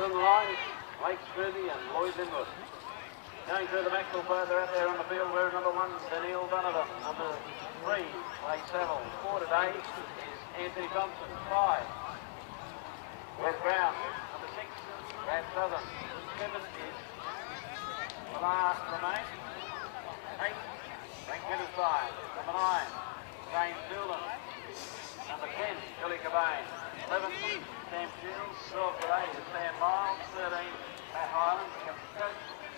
On the line, Lake Smithy and Lloyd Linwood. Going through the Macksville further out there on the field, where number 1, Daniel Donovan. Number 3, Lake Saville. 4 today is Anthony Thompson. 5, Wes Brown. Number 6, Brad Southern. 7 is Lamar Romain. 8, Frank Winterside. Number 9, James Doolan. Number 10, Billy Cobain. 11, Sam Shields. 12 today is Sam Miles. 13, Matt Hyland.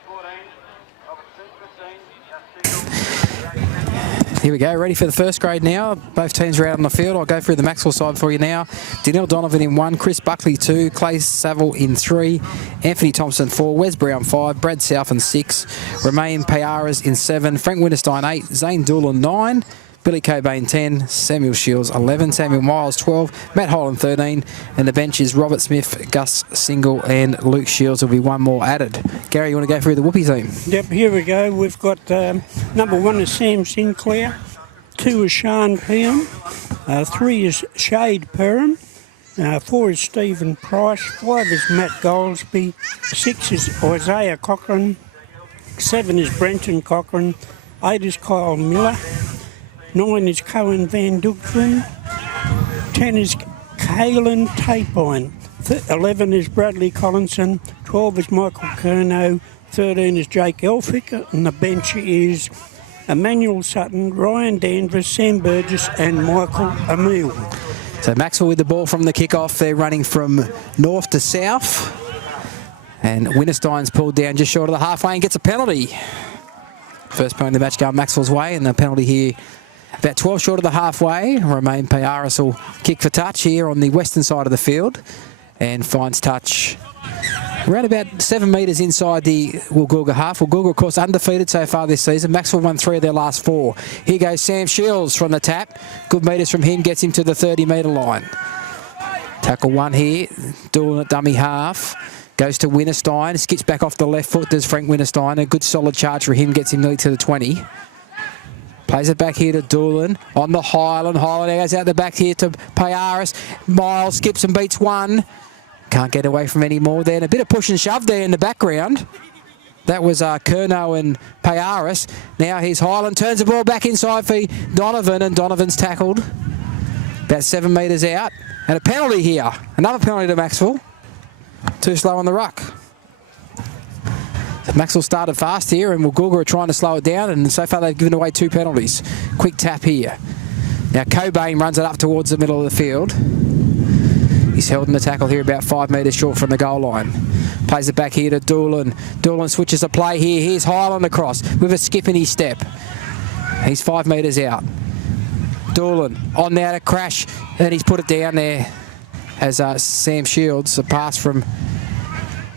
14, Robert Sue. 15, Here we go, ready for the first grade now. Both teams are out on the field. I'll go through the Macksville side for you now. Daniel Donovan in 1, Chris Buckley 2, Clay Saville in 3, Anthony Thompson 4, Wes Brown 5, Brad South in 6, Romain Payaras in 7, Frank Winterstein 8, Zane Doolan 9, Billy Cobain 10, Samuel Shields 11, Samuel Miles 12, Matt Hyland 13, and the bench is Robert Smith, Gus Single and Luke Shields. There'll be one more added. Gary, you want to go through the Whoopie team? Yep, here we go. We've got number 1 is Sam Sinclair, 2 is Sean Peam, 3 is Shade Perham, 4 is Stephen Price, 5 is Matt Goldsby, 6 is Isaiah Cochran, 7 is Brenton Cochran, 8 is Kyle Miller, 9 is Cohen Van Dugtrin, 10 is Kalen Tapine, 11 is Bradley Collinson, 12 is Michael Curnow, 13 is Jake Elphick, and the bench is Emmanuel Sutton, Ryan Danvers, Sam Burgess and Michael Emile. So Macksville with the ball from the kickoff. They're running from north to south. And Winterstein's pulled down just short of the halfway and gets a penalty. First penalty of the match going Macksville's way, and the penalty here about 12 short of the halfway. Romain Payaras will kick for touch here on the western side of the field and finds touch around about 7 metres inside the Woolgoolga half. Woolgoolga, of course, undefeated so far this season. Macksville won 3 of their last 4. Here goes Sam Shields from the tap. Good metres from him, gets him to the 30-metre line. Tackle 1 here, Doolan at dummy half. Goes to Winterstein, skips back off the left foot, does Frank Winterstein. A good solid charge for him, gets him nearly to the 20. Plays it back here to Doolan on the Highland. Highland goes out the back here to Payaras. Miles skips and beats 1. Can't get away from any more there. And a bit of push and shove there in the background. That was Curnow and Payaras. Now here's Highland, turns the ball back inside for Donovan, and Donovan's tackled about 7 metres out. And a penalty here. Another penalty to Macksville. Too slow on the ruck. So Macksville started fast here, and Woolgoolga are trying to slow it down, and so far they've given away 2 penalties. Quick tap here. Now Cobain runs it up towards the middle of the field. He's held in the tackle here about 5 metres short from the goal line. Plays it back here to Doolan. Doolan switches the play here. Here's Highland across with a skip in his step. He's 5 metres out. Doolan on now to crash, and he's put it down there as Sam Shields, a pass from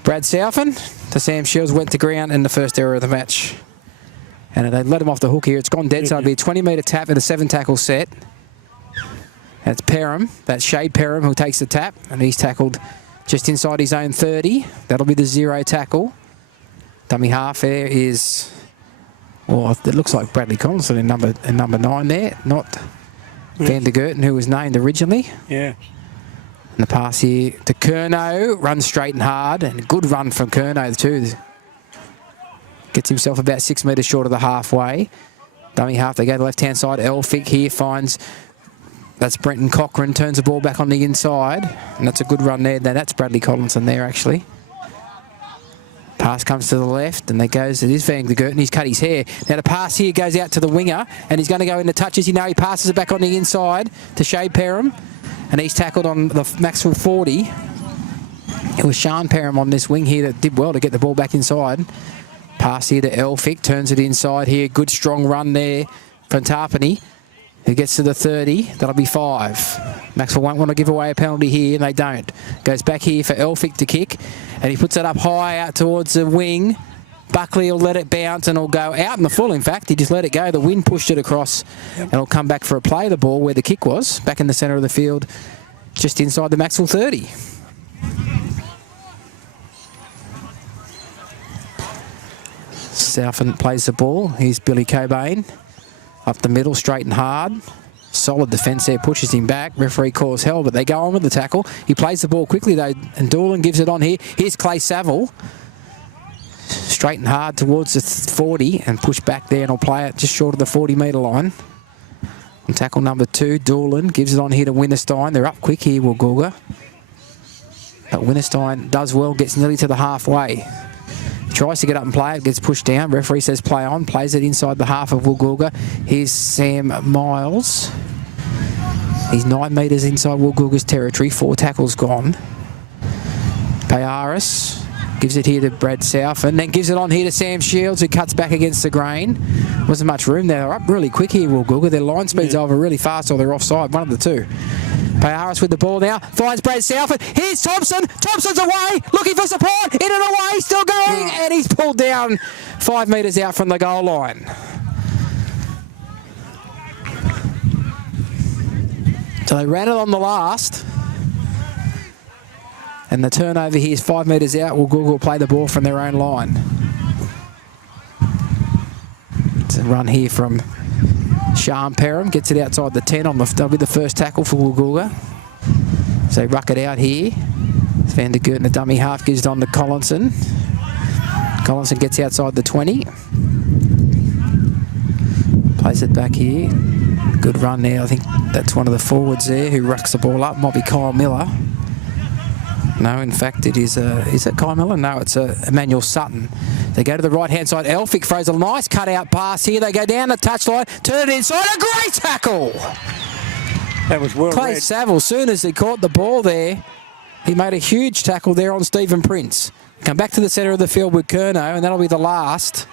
Brad Southern to Sam Shields, went to ground in the first error of the match. And they let him off the hook here. It's gone dead, so it'll be a 20-metre tap and a 7-tackle set. That's Perham, that's Shade Perham who takes the tap, and he's tackled just inside his own 30. That'll be the 0 tackle. Dummy half there is, well, it looks like Bradley Collinson in number 9 there, not Van der Gerten, who was named originally. Yeah. And the pass here to Curnow, runs straight and hard, and a good run from Curnow too. Gets himself about 6 metres short of the halfway. Dummy half, they go to the left-hand side. Elphick here finds, that's Brenton Cochran, turns the ball back on the inside, and that's a good run there. Now that's Bradley Collinson there actually. Pass comes to the left, and there goes, it is Van der Gerten, he's cut his hair. Now the pass here goes out to the winger, and he's going to go into touches. You know, he passes it back on the inside to Shade Perham, and he's tackled on the Macksville 40. It was Sean Perham on this wing here that did well to get the ball back inside. Pass here to Elphick, turns it inside here. Good strong run there from Tarpany, who gets to the 30. That'll be 5. Macksville won't want to give away a penalty here, and they don't. Goes back here for Elphick to kick, and he puts it up high out towards the wing. Buckley will let it bounce, and it'll go out in the full, in fact. He just let it go. The wind pushed it across, and it'll come back for a play of the ball where the kick was, back in the centre of the field, just inside the Macksville 30. Southern plays the ball. Here's Billy Cobain. Up the middle, straight and hard. Solid defence there, pushes him back. Referee calls hell, but they go on with the tackle. He plays the ball quickly though, and Doolan gives it on here. Here's Clay Saville. Straight and hard towards the 40 and push back there, and he'll play it just short of the 40-metre line. And tackle number 2, Doolan gives it on here to Winterstein. They're up quick here, Woolgoolga. But Winterstein does well, gets nearly to the halfway. Tries to get up and play it, gets pushed down. Referee says play on, plays it inside the half of Woolgoolga. Here's Sam Miles. He's 9 metres inside Woolgoolga's territory, 4 tackles gone. Payaris gives it here to Brad South, and then gives it on here to Sam Shields, who cuts back against the grain. Wasn't much room there. They're up really quick here, Woolgoolga. Their line speed's over really fast, or they're offside, one of the two. Payaris with the ball now, finds Brad South. Here's Thompson. Thompson's away, looking for support. In and away, still going, and he's pulled down 5 metres out from the goal line. So they ran it on the last. And the turnover here is 5 metres out. Woolgoolga will play the ball from their own line. It's a run here from Sean Perham. Gets it outside the 10. That'll be the first tackle for Woolgoolga. So they ruck it out here. Van der Gerten, the dummy half, gives it on to Collinson. Collinson gets outside the 20. Plays it back here. Good run there. I think that's one of the forwards there who rucks the ball up. Might be Kyle Miller. No, in fact, it is it Kyle Miller? No, it's Emmanuel Sutton. They go to the right-hand side. Elphick throws a nice cut-out pass here. They go down the touchline, turn it inside. A great tackle! That was well Clay read. Saville, as soon as he caught the ball there, he made a huge tackle there on Stephen Prince. Come back to the centre of the field with Curnow, and that'll be the last.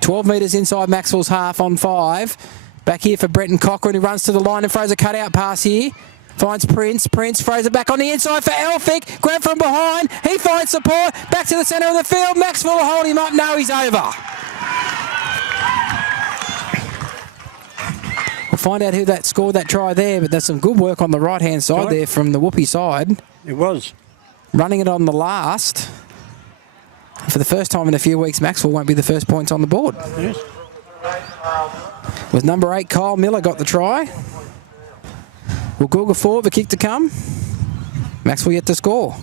12 metres inside Macksville's half on 5. Back here for Brenton Cochran, who runs to the line and throws a cut-out pass here. Finds Prince. Prince throws it back on the inside for Elphick. Grab from behind. He finds support. Back to the centre of the field. Macksville will hold him up. No, he's over. We'll find out who that scored that try there, but there's some good work on the right-hand side there from the Whoopie side. It was. Running it on the last. For the first time in a few weeks, Macksville won't be the first points on the board. Yes. With number 8, Kyle Miller got the try. Woolgoolga forward, the kick to come. Macksville yet to score.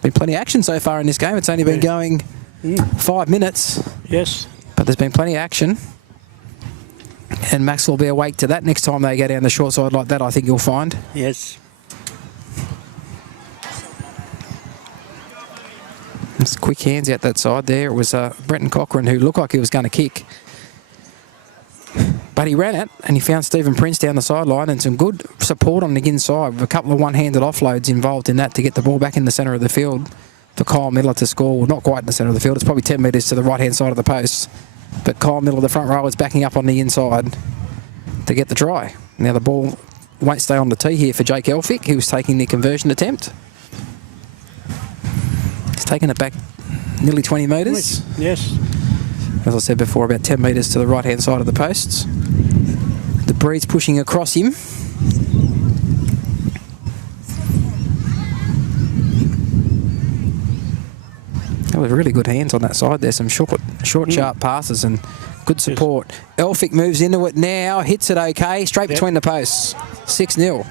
Been plenty of action so far in this game. It's only been going 5 minutes. Yes. But there's been plenty of action. And Macksville will be awake to that next time they go down the short side like that, I think you'll find. Yes. It's quick hands out that side there. It was Brenton Cochran who looked like he was going to kick. But he ran it, and he found Stephen Prince down the sideline, and some good support on the inside with a couple of one-handed offloads involved in that to get the ball back in the centre of the field for Kyle Miller to score. Well, not quite in the centre of the field. It's probably 10 metres to the right-hand side of the post. But Kyle Miller, the front row, is backing up on the inside to get the try. Now the ball won't stay on the tee here for Jake Elphick, who was taking the conversion attempt. He's taken it back nearly 20 metres. Yes. As I said before, about 10 metres to the right-hand side of the posts. The breed's pushing across him. That was really good hands on that side. There's some short, sharp passes and good support. Yes. Elphick moves into it now, hits it okay, straight between the posts. 6-0.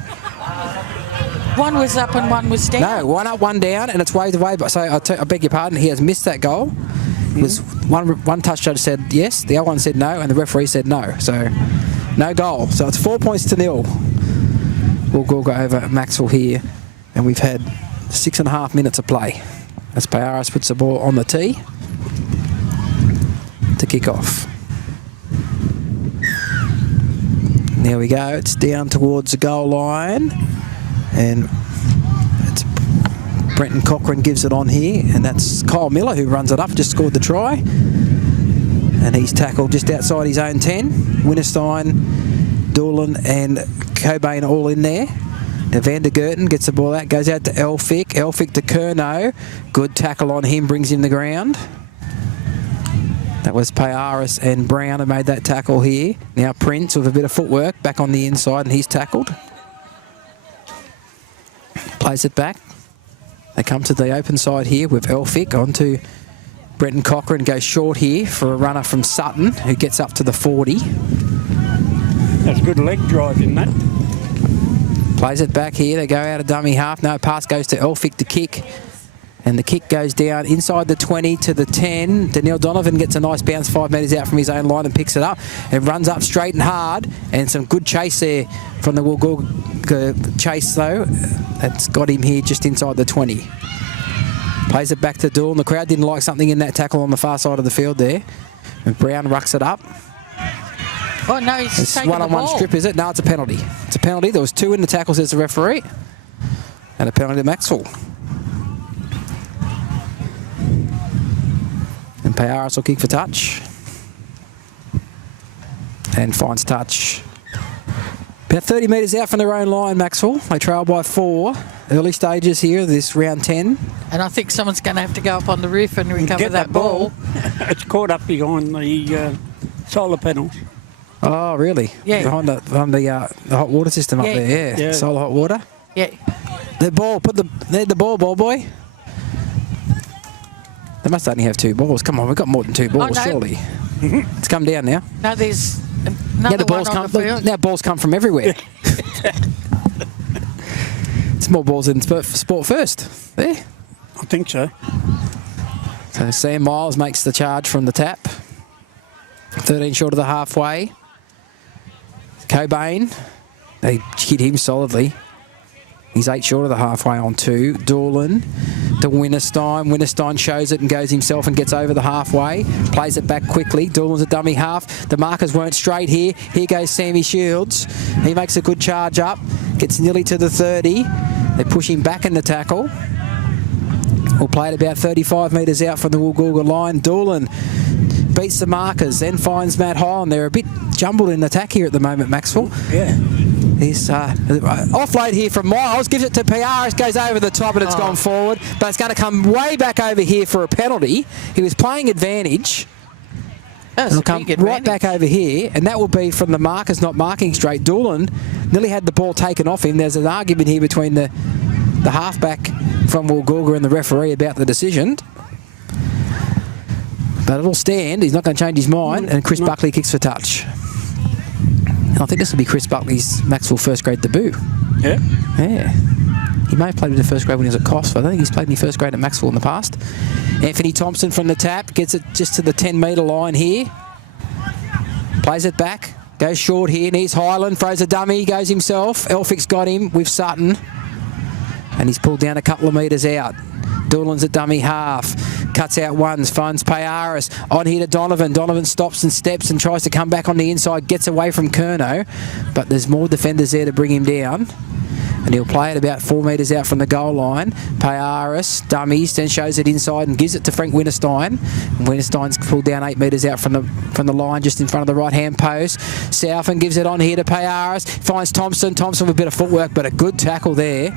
One was up and one was down. No, one up, one down, and it's waved away. So I beg your pardon, he has missed that goal. Was one touch judge said yes, the other one said no, and the referee said no. So no goal. So it's 4 points to 0. Woolgoolga over Macksville here, and we've had 6.5 minutes of play. As Payaris puts the ball on the tee to kick off. There we go. It's down towards the goal line, and it's Brenton Cochran gives it on here, and that's Kyle Miller who runs it up, just scored the try. And he's tackled just outside his own 10. Winterstein, Doolan and Cobain all in there. Now Van der Gerten gets the ball out, goes out to Elphick. Elphick to Curnow. Good tackle on him, brings him the ground. That was Payaris and Brown who made that tackle here. Now Prince with a bit of footwork back on the inside, and he's tackled. Plays it back. They come to the open side here with Elphick onto Brenton Cochran. Goes short here for a runner from Sutton who gets up to the 40. That's a good leg drive in that. Plays it back here. They go out of dummy half. No, pass goes to Elphick to kick. And the kick goes down inside the 20 to the 10. Daniel Donovan gets a nice bounce 5 metres out from his own line and picks it up. And runs up straight and hard. And some good chase there from the Woolgoolga chase, though. That's got him here just inside the 20. Plays it back to Doolin. The crowd didn't like something in that tackle on the far side of the field there. And Brown rucks it up. Oh, no, he's It's taking the one-on-one ball. strip, is it? No, it's a penalty. It's a penalty. There was 2 in the tackle, says the referee. And a penalty to Macksville. And Payaris will kick for touch. And finds touch. About 30 metres out from their own line, Macksville. They trail by 4. Early stages here of this round 10. And I think someone's going to have to go up on the roof and recover Get that ball. It's caught up behind the solar panels. Oh, really? Yeah. Behind the hot water system up Yeah. there, yeah. Yeah. Solar hot water. Yeah. The ball, need the ball, ball boy. They must only have 2 balls. Come on, we've got more than 2 balls, no. surely. It's come down now. No, there's Yeah, another the balls one on come. the Look, field. now balls come from everywhere. It's more balls in sport first. There. I think so. So Sam Miles makes the charge from the tap. 13 short of the halfway. Cobain, they hit him solidly. He's 8 short of the halfway on 2. Doolin to Winterstein. Winterstein shows it and goes himself and gets over the halfway. Plays it back quickly. Doolin's a dummy half. The markers weren't straight here. Here goes Sammy Shields. He makes a good charge up. Gets nearly to the 30. They push him back in the tackle. We'll play it about 35 metres out from the Woolgoolga line. Doolin beats the markers, then finds Matt Holland. They're a bit jumbled in attack here at the moment, Macksville. Yeah. He's offload here from Miles, gives it to Piaris, goes over the top and it's gone forward, but it's going to come way back over here for a penalty. He was playing advantage. That was It'll a come big right advantage. back over here, and that will be from the markers not marking straight. Doolin nearly had the ball taken off him. There's an argument here between the halfback from Woolgoolga and the referee about the decision. But it'll stand. He's not going to change his mind, and Chris Buckley kicks for touch. I think this will be Chris Buckley's Macksville first grade debut. Yeah. Yeah. He may have played in the first grade when he was at Cost, but I think he's played in the first grade at Macksville in the past. Anthony Thompson from the tap gets it just to the 10-metre line here. Plays it back. Goes short here. Needs Highland. Throws a dummy. Goes himself. Elphick's got him with Sutton. And he's pulled down a couple of metres out. Doolin's at dummy half. Cuts out ones. Finds Payaris. On here to Donovan. Donovan stops and steps and tries to come back on the inside. Gets away from Curnow. But there's more defenders there to bring him down. And he'll play it about 4 metres out from the goal line. Payaris dummies, then shows it inside and gives it to Frank Winterstein. And Winterstein's pulled down 8 metres out from the line, just in front of the right-hand post. Southern gives it on here to Payaris. Finds Thompson. Thompson with a bit of footwork, but a good tackle there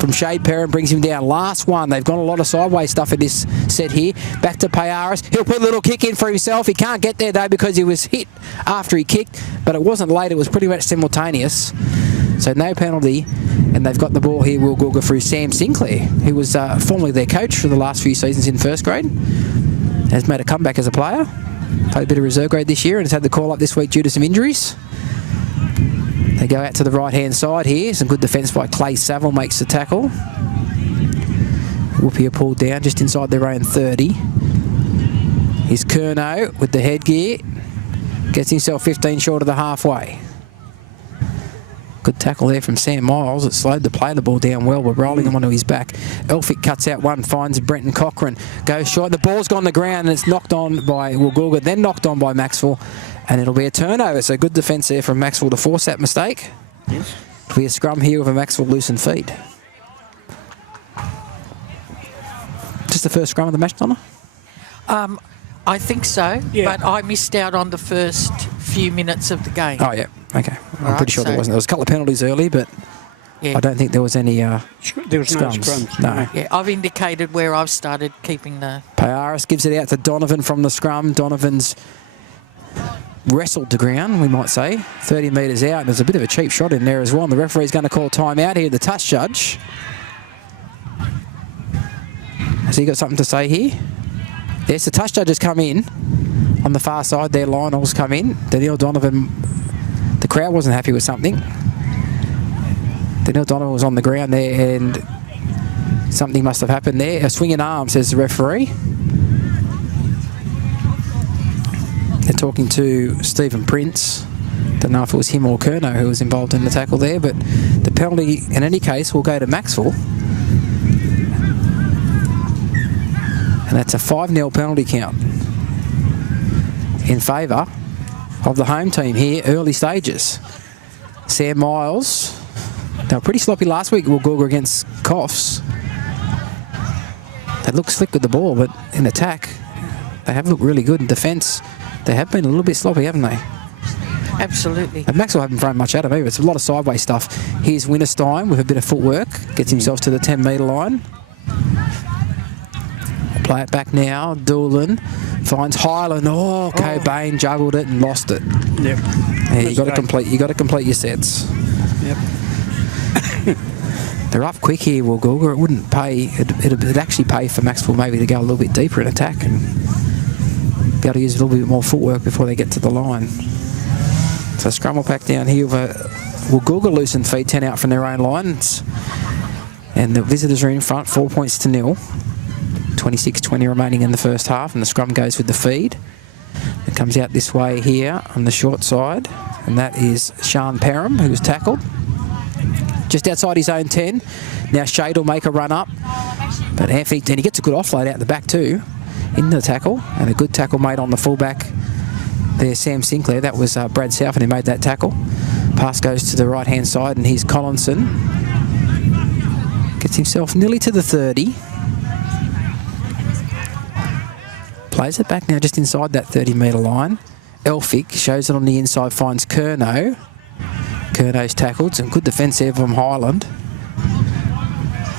from Shade Perrin, brings him down. Last one. They've got a lot of sideways stuff in this set here. Back to Payaris. He'll put a little kick in for himself. He can't get there, though, because he was hit after he kicked, but it wasn't late. It was pretty much simultaneous. So no penalty, and they've got the ball here, Woolgoolga, through Sam Sinclair, who was formerly their coach for the last few seasons in first grade. Has made a comeback as a player. Played a bit of reserve grade this year and has had the call up this week due to some injuries. They go out to the right-hand side here. Some good defence by Clay Saville makes the tackle. Whoopie are pulled down just inside their own 30. Here's Curnow with the headgear. Gets himself 15 short of the halfway. Good tackle there from Sam Miles. It slowed the play the ball down well. We're rolling him onto his back. Elphick cuts out one, finds Brenton Cochrane. Goes short. The ball's gone to the ground and it's knocked on by Woolgoolga, then knocked on by Macksville. And it'll be a turnover. So good defence there from Macksville to force that mistake. Yes. It'll be a scrum here with a Macksville loosened feet. Just the first scrum of the match, Donna? I think so, Yeah. but I missed out on the first few minutes of the game. Oh, yeah. Okay. I'm Right, pretty sure there so- wasn't. There was a couple of penalties early, but Yeah. I don't think there was any There was no scrums. scrums. No. Yeah, I've indicated where I've started keeping the... Payaris gives it out to Donovan from the scrum. Donovan's wrestled to ground, we might say. 30 metres out. There's a bit of a cheap shot in there as well. And the referee's going to call time out here, the touch judge. Has he got something to say here? Yes, the touch judge has come in. On the far side there, Lionel's come in. Daniel Donovan, the The crowd wasn't happy with something. Daniel Donovan was on the ground there and something must have happened there. A swing in arm, says the referee. They're talking to Stephen Prince. Don't know if it was him or Kerno who was involved in the tackle there, but the penalty in any case will go to Macksville. And that's a 5-0 penalty count in favour of the home team here, early stages. Sam Miles, they were pretty sloppy last week, Woolgoolga against Coffs. They look slick with the ball, but in attack, they have looked really good. In defence, they have been a little bit sloppy, haven't they? Absolutely. And Macksville haven't thrown much at him either. It's a lot of sideways stuff. Here's Winterstein with a bit of footwork. Gets himself to the 10-metre line. Play it back now. Doolan finds Highland. Oh, Cobain juggled it and lost it. Yep. Yeah, you got to complete your sets. Yep. They're up quick here, Woolgoolga. It wouldn't pay. It'd actually pay for Macksville maybe to go a little bit deeper in attack and be able to use a little bit more footwork before they get to the line. So scrum will pack down here with Woolgoolga loosened feet, 10 out from their own lines. And the visitors are in front, 4 points to 0. 26-20 remaining in the first half, and the scrum goes with the feed. It comes out this way here on the short side, and that is Sean Parham, who was tackled just outside his own 10. Now Shade will make a run up, but Anthony, and he gets a good offload out the back too, in the tackle, and a good tackle made on the fullback there, Sam Sinclair. That was Brad Southern who made that tackle. Pass goes to the right-hand side, and here's Collinson. Gets himself nearly to the 30. Plays it back now just inside that 30-metre line. Elphick shows it on the inside, finds Kerno. Kerno's tackled. Some good defence there from Highland.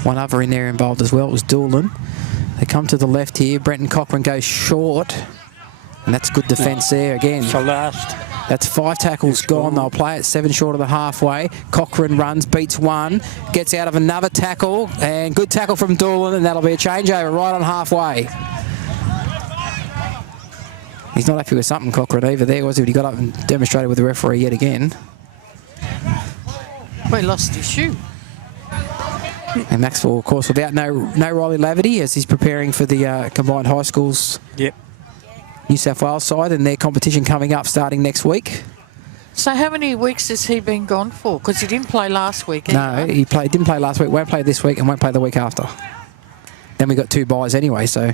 One other in there involved as well was Doolan. They come to the left here. Brenton Cochran goes short. And that's good defence there again. For last. That's 5 tackles gone. They'll play it 7 short of the halfway. Cochran runs, beats one, gets out of another tackle, and good tackle from Doolan, and that'll be a changeover right on halfway. He's not happy with something, Cochran, either there, was he? But he got up and demonstrated with the referee yet again. Well, he lost his shoe. And Macksville, of course, without no Riley Laverty, as he's preparing for the combined high schools. Yep. New South Wales side, and their competition coming up starting next week. So how many weeks has he been gone for? Because he didn't play last week. No, he didn't play last week, won't play this week, and won't play the week after. Then we got 2 buys anyway, so...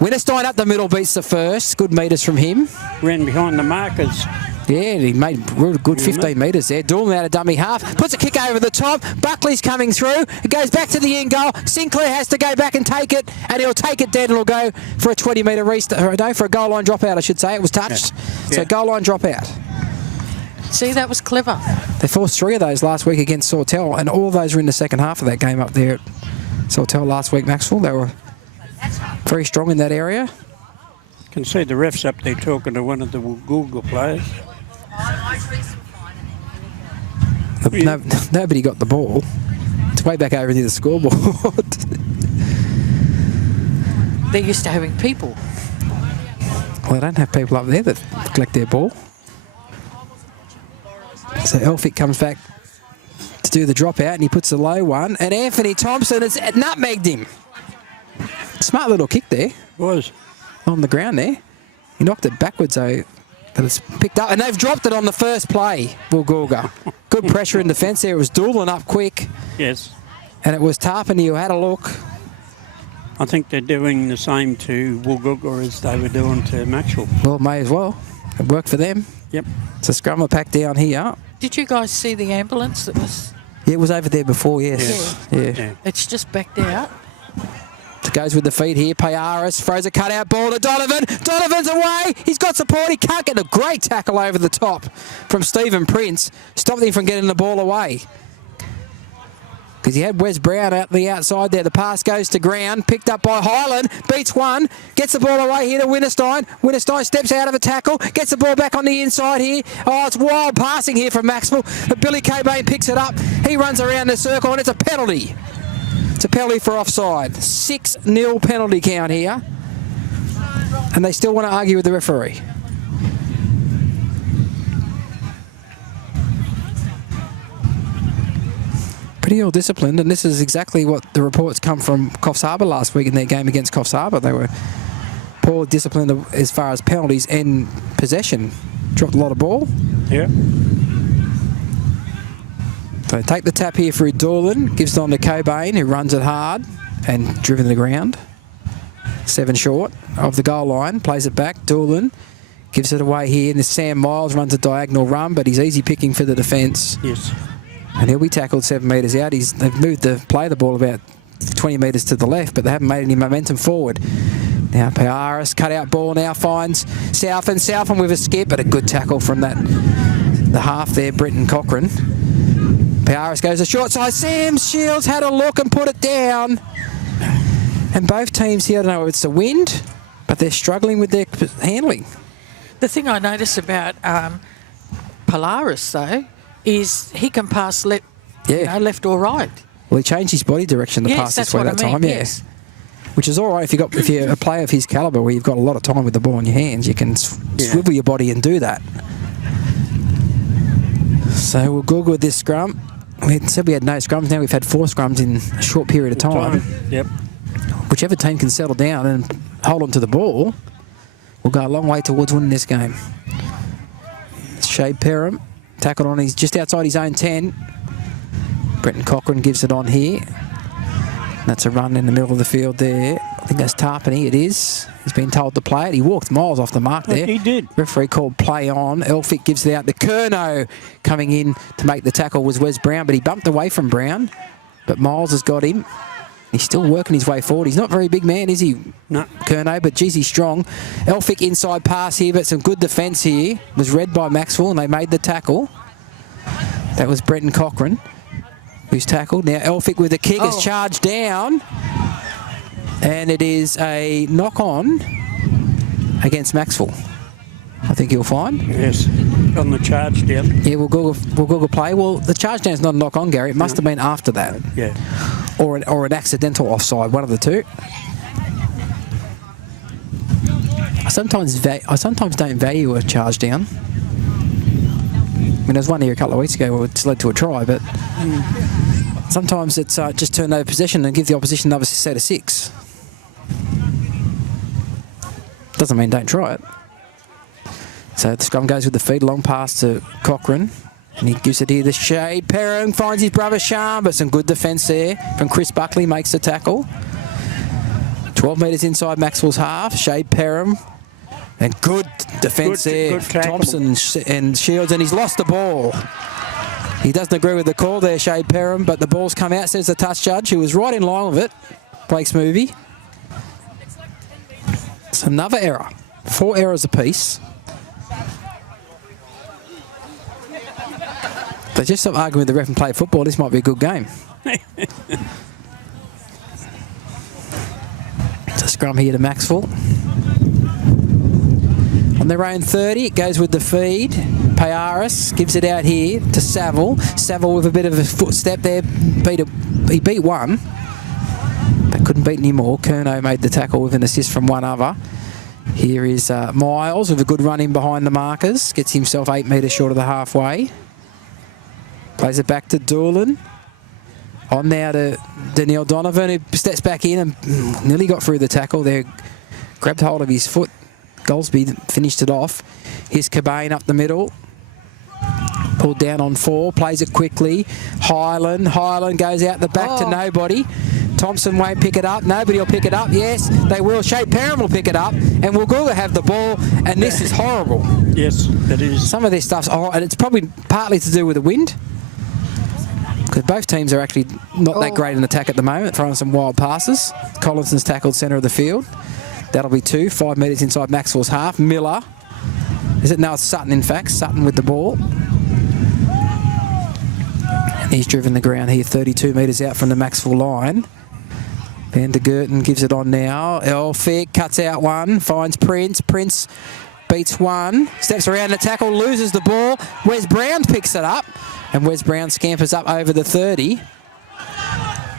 Winterstein up the middle beats the first. Good metres from him. Ran behind the markers. Yeah, he made real good 15 metres there. Doolan out of dummy half. Puts a kick over the top. Buckley's coming through. It goes back to the end goal. Sinclair has to go back and take it, and he'll take it dead. It'll go for a 20-metre restart. No, for a goal line dropout, I should say. It was touched. Yeah. So goal line dropout. See, that was clever. They forced 3 of those last week against Sawtell, and all those were in the second half of that game up there at Sawtell last week, Macksville. They were very strong in that area. Can see the refs up there talking to one of the Woolgoolga players. Nobody got the ball. It's way back over near the scoreboard. They're used to having people. Well, they don't have people up there that collect their ball. So Elphick comes back to do the dropout, and he puts a low one. And Anthony Thompson has nutmegged him. Smart little kick there. Was. On the ground there. He knocked it backwards, though. But it's picked up, and they've dropped it on the first play, Woolgoolga. Good pressure in defence there. It was Doolan up quick. Yes. And it was Tarpany who had a look. I think they're doing the same to Woolgoolga as they were doing to Macksville. Well, may as well. It worked for them. Yep. So scrum pack down here. Did you guys see the ambulance that was... Yeah, it was over there before, yes. Yeah. It's just backed out. It goes with the feed here. Payaris throws a cutout ball to Donovan. Donovan's away. He's got support. He can't get a great tackle over the top from Stephen Prince. Stopped him from getting the ball away. Because he had Wes Brown out the outside there. The pass goes to ground. Picked up by Highland. Beats one. Gets the ball away here to Winterstein. Winterstein steps out of a tackle. Gets the ball back on the inside here. Oh, it's wild passing here from Macksville. But Billy Cobain picks it up. He runs around the circle, and it's a penalty. It's a penalty for offside. 6-0 penalty count here. And they still want to argue with the referee. pretty all disciplined, and this is exactly what the reports come from Coffs Harbour last week in their game against Coffs Harbour. They were poor disciplined as far as penalties and possession. Dropped a lot of ball. Yeah. So take the tap here for Doolin, gives it on to Cobain, who runs it hard and driven to the ground. 7 short of the goal line, plays it back. Doolin gives it away here, and Sam Miles runs a diagonal run, but he's easy picking for the defence. Yes. And he'll be tackled 7 metres out. They've moved to play the ball about 20 metres to the left, but they haven't made any momentum forward. Now Piaris, cut out ball now, finds Southend. Southend with a skip, but a good tackle from the half there, Brenton Cochran. Piaris goes to short side. Sam Shields had a look and put it down. And both teams here, I don't know if it's the wind, but they're struggling with their handling. The thing I notice about Polaris, though, is he can pass left or right. Well, he changed his body direction to pass this way that time, yes. Which is all right if you're a player of his calibre where you've got a lot of time with the ball in your hands, you can swivel your body and do that. So we'll Google this scrum. We said we had no scrums, now we've had 4 scrums in a short period of time. Yep. Whichever team can settle down and hold on to the ball will go a long way towards winning this game. Shade Perham, tackled on, he's just outside his own 10. Brenton Cochran gives it on here. That's a run in the middle of the field there. I think that's Tarpany, it is. He's been told to play it. He walked miles off the mark there. He did. Referee called play on. Elphick gives it out to Curnow. Coming in to make the tackle was Wes Brown, but he bumped away from Brown. But Miles has got him. He's still working his way forward. He's not a very big man, is he? No. Curnow, but geez, he's strong. Elphick inside pass here, but some good defence here. Was read by Macksville, and they made the tackle. That was Brenton Cochran, who's tackled. Now Elphick with a kick has charged down. And it is a knock-on against Macksville, I think you'll find. Yes, on the charge down. Yeah, we'll Google play. Well, the charge down's not a knock-on, Gary. It must have been after that. Yeah. Or an accidental offside, one of the two. I sometimes don't value a charge down. I mean, there was one here a couple of weeks ago where it's led to a try, but sometimes it's just turn over possession and give the opposition another set of 6. Doesn't mean don't try it. So the scrum goes with the feed, long pass to Cochran, and he gives it here to Shade. Perham finds his brother Sharm, but some good defence there from Chris Buckley, makes the tackle. 12 metres inside Maxwell's half. Shade Perham, and good defence there. Good Thompson and Shields, and he's lost the ball. He doesn't agree with the call there, Shade Perham, but the ball's come out, says the touch judge, who was right in line with it, Blake Smoovey. It's another error. 4 errors apiece. They just stop arguing with the ref and play football. This might be a good game. It's a scrum here to Macksville. On their own 30, it goes with the feed. Piaris gives it out here to Saville. Saville with a bit of a footstep there. He beat one, but couldn't beat any more. Curnow made the tackle with an assist from one other. Here is Miles with a good run in behind the markers. Gets himself 8 metres short of the halfway. Plays it back to Doolin. On now to Daniel Donovan, who steps back in and nearly got through the tackle there. Grabbed hold of his foot. Goldsby finished it off. Here's Cobain up the middle. Pulled down on 4. Plays it quickly. Highland goes out the back to nobody. Thompson won't pick it up. Nobody will pick it up. Yes, they will. Shade Perham will pick it up. And Woolgoolga have the ball. And this is horrible. Yes, it is. Some of this stuff's horrible. And it's probably partly to do with the wind. Because both teams are actually not that great in attack at the moment, throwing some wild passes. Collinson's tackled centre of the field. That'll be 2. 5 metres inside Maxwell's half. Miller. Is it? No, it's Sutton, in fact. Sutton with the ball. And he's driven the ground here 32 metres out from the Macksville line. Van der Gerten gives it on now. Elphick cuts out one. Finds Prince. Prince beats one. Steps around the tackle. Loses the ball. Wes Brown picks it up. And Wes Brown scampers up over the 30.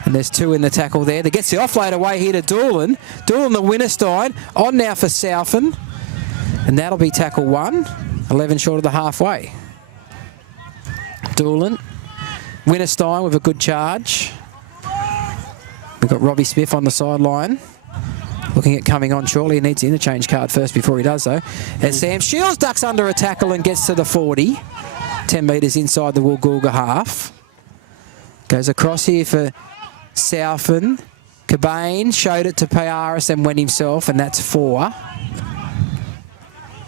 And there's 2 in the tackle there. That gets the offload away here to Doolin. Doolin the Winterstein. On now for Southend. And that'll be tackle 1. 11 short of the halfway. Doolin Winterstein with a good charge. We've got Robbie Smith on the sideline. Looking at coming on shortly. He needs the interchange card first before he does, though. As Sam Shields ducks under a tackle and gets to the 40. 10 metres inside the Woolgoolga half. Goes across here for Southern. Cobain showed it to Payaris and went himself, and that's 4.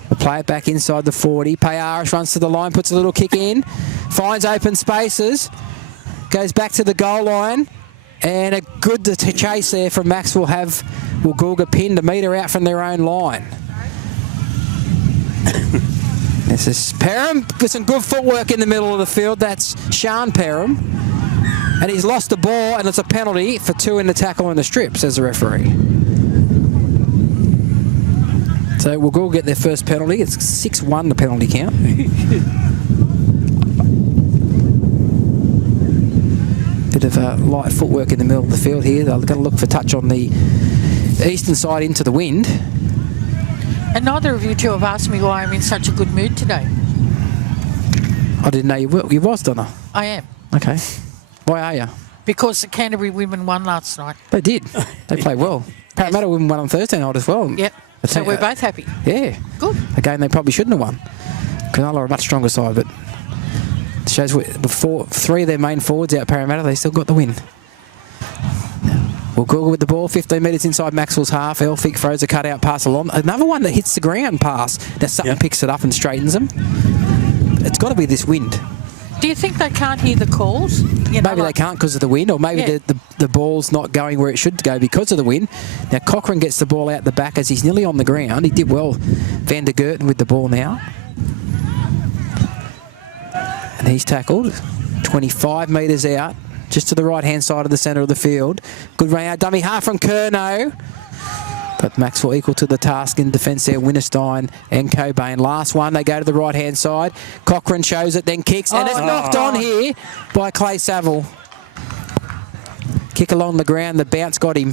We'll play it back inside the 40. Payaris runs to the line, puts a little kick in, finds open spaces, goes back to the goal line, and a good chase there from Max will have Woolgoolga pinned a metre out from their own line. This is Perham with some good footwork in the middle of the field. That's Sean Perham. And he's lost the ball, and it's a penalty for 2 in the tackle and the strip, says the referee. So Woolgoolga get their first penalty. It's 6-1 the penalty count. Bit of light footwork in the middle of the field here. They're going to look for touch on the eastern side into the wind. And neither of you two have asked me why I'm in such a good mood today. I didn't know you was, Donna. I am. Okay. Why are you? Because the Canterbury women won last night. They did. They played well. Parramatta women won on Thursday night as well. Yep. So we're both happy. Yeah. Good. A game they probably shouldn't have won. Cronulla are a much stronger side, but it shows with 3 of their main forwards out Parramatta, they still got the win. Woolgoolga with the ball, 15 metres inside Maxwell's half. Elphick throws a cut-out pass along. Another one that hits the ground pass. Now Sutton picks it up and straightens them. It's got to be this wind. Do you think they can't hear the calls? Maybe they can't because of the wind, or maybe the ball's not going where it should go because of the wind. Now Cochrane gets the ball out the back as he's nearly on the ground. He did well. Van der Gerten with the ball now. And he's tackled. 25 metres out, just to the right-hand side of the centre of the field. Good run out, dummy half from Curnow. But Maxwell equal to the task in defence there, Winterstein and Cobain. Last one, they go to the right-hand side. Cochrane shows it, then kicks, and it's knocked on here by Clay Saville. Kick along the ground, the bounce got him.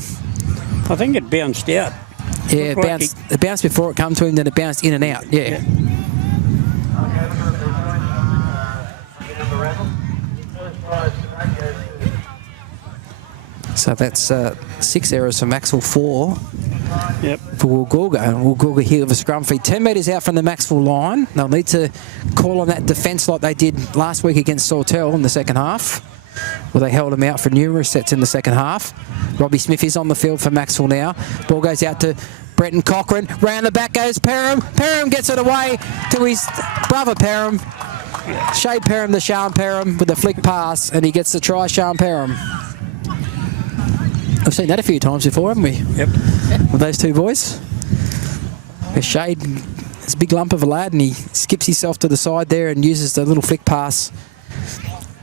I think it bounced out. Yeah, it bounced before it come to him, then it bounced in and out, yeah. So that's 6 errors for Macksville, 4 for Woolgoolga. And Woolgoolga here with a scrum feed 10 metres out from the Macksville line. They'll need to call on that defence like they did last week against Sawtell in the second half, where they held them out for numerous sets in the second half. Robbie Smith is on the field for Macksville now. Ball goes out to Brenton Cochrane. Round the back goes Perham. Perham gets it away to his brother Perham. Shade Perham to Sean Perham with a flick pass, and he gets the try, Sean Perham. We've seen that a few times before, haven't we? Yep. With those two boys. Shade is a big lump of a lad, and he skips himself to the side there and uses the little flick pass.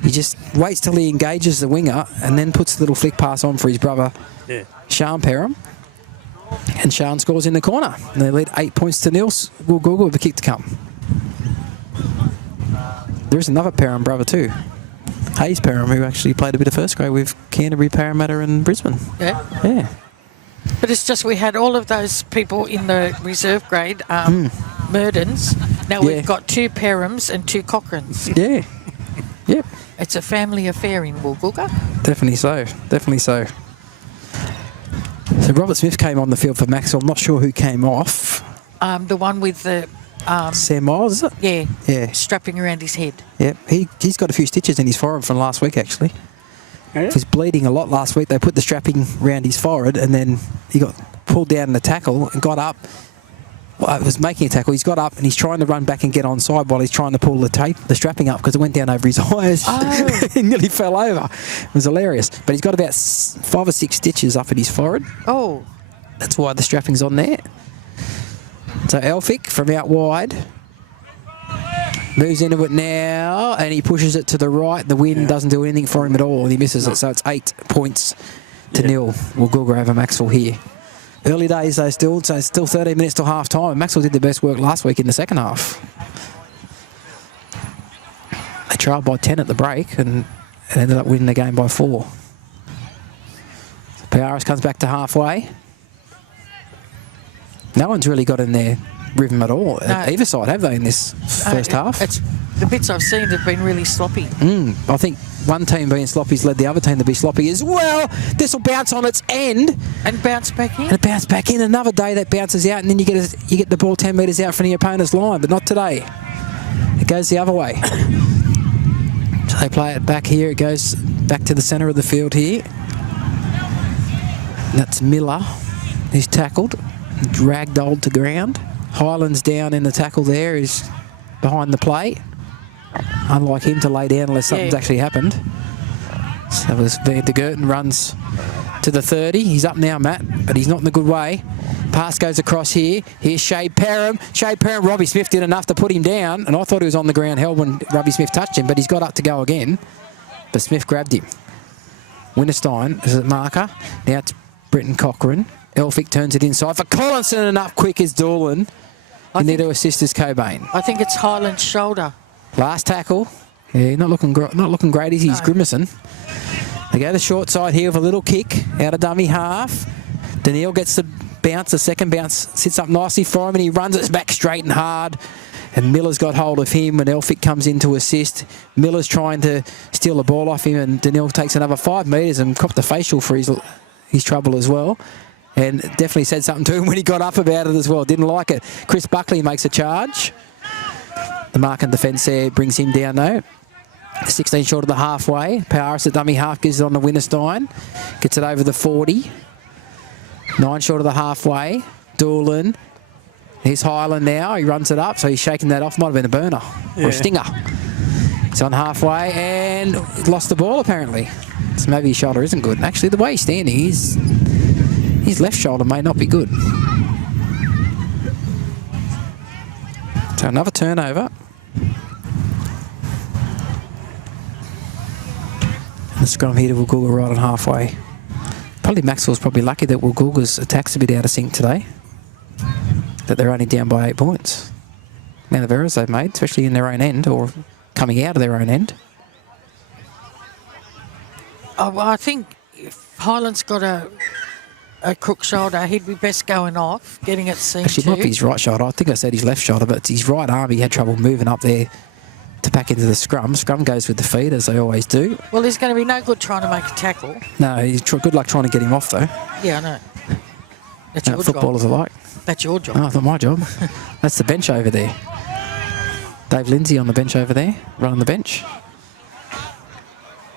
He just waits till he engages the winger and then puts the little flick pass on for his brother, Sean Perham. And Sean scores in the corner. And they lead 8 points to 0. Woolgoolga with a kick to come. There is another Perham brother too. Hayes Perham, who actually played a bit of first grade with Canterbury, Parramatta and Brisbane. Yeah. Yeah. But it's just we had all of those people in the reserve grade, Murdens. Now we've got 2 Perhams and 2 Cochranes. Yeah. Yep. It's a family affair in Woolgoolga. Definitely so. Definitely so. So Robert Smith came on the field for Macksville. I'm not sure who came off. The one with the... Sam Miles, is it? Yeah. Yeah. Strapping around his head. Yeah. He's got a few stitches in his forehead from last week, actually. Yeah. He was bleeding a lot last week. They put the strapping around his forehead, and then he got pulled down in the tackle and got up. Well, it was making a tackle. He's got up and he's trying to run back and get onside while he's trying to pull the strapping up because it went down over his eyes. Oh. He nearly fell over. It was hilarious. But he's got about 5 or 6 stitches up in his forehead. Oh. That's why the strapping's on there. So Elphick from out wide moves into it now, and he pushes it to the right. The wind doesn't do anything for him at all, and he misses it. So it's 8 points to 0. Woolgoolga over Macksville here. Early days though still, so it's still 13 minutes till half time. Macksville did their best work last week in the second half. They trailed by 10 at the break and ended up winning the game by 4. So Payaris comes back to halfway. No one's really got in their rhythm at all. No. Either side, have they, in this first half? The bits I've seen have been really sloppy. I think one team being sloppy's led the other team to be sloppy as well. This will bounce on its end. And bounce back in. And it bounced back in. Another day that bounces out, and then you get the ball 10 metres out from the opponent's line, but not today. It goes the other way. So they play it back here. It goes back to the centre of the field here. And that's Miller, who's tackled, ragdolled to ground. Highland's down in the tackle there, is behind the play. Unlike him to lay down unless something's actually happened. So it was Van de Gerten runs to the 30. He's up now, Matt, but he's not in a good way. Pass goes across here. Here's Shade Perham. Shade Perham, Robbie Smith did enough to put him down, and I thought he was on the ground held when Robbie Smith touched him, but he's got up to go again. But Smith grabbed him. Winterstein is at marker. Now it's Britton Cochrane. Elphick turns it inside for Collinson, and up quick is Doolan. And there to assist is Cobain. I think it's Highland's shoulder. Last tackle. Yeah, not looking great. He's grimacing. They go the short side here with a little kick out of dummy half. Daniil gets the bounce. The second bounce sits up nicely for him, and he runs it back straight and hard. And Miller's got hold of him when Elphick comes in to assist. Miller's trying to steal the ball off him, and Daniil takes another 5 metres and copped the facial for his trouble as well. And definitely said something to him when he got up about it as well. Didn't like it. Chris Buckley makes a charge. The mark and defence there brings him down though. 16 short of the halfway. Powers at dummy half gives it on to Winterstein. Gets it over the 40. 9 short of the halfway. Doolan. Here's Highland now. He runs it up, so he's shaking that off. Might have been a burner or a stinger. He's on halfway and lost the ball apparently. So maybe his shoulder isn't good. And actually, the way he's standing, his left shoulder may not be good. So another turnover. The scrum here to Woolgoolga right on halfway. Probably Macksville's probably lucky that Woolgoolga's attack's a bit out of sync today. That they're only down by 8 points. The amount of errors they've made, especially in their own end or coming out of their own end. Oh, well, I think if Highland's got a crook shoulder, he'd be best going off, getting it seen Actually, it might be his right shoulder. I think I said his left shoulder, but it's his right arm. He had trouble moving up there to back into the scrum. Scrum goes with the feet, as they always do. Well, there's going to be no good trying to make a tackle. No, good luck trying to get him off, though. Yeah, I know. That's your footballers job. are like. That's your job. Oh, not my job. That's the bench over there. Dave Lindsay on the bench over there, running the bench.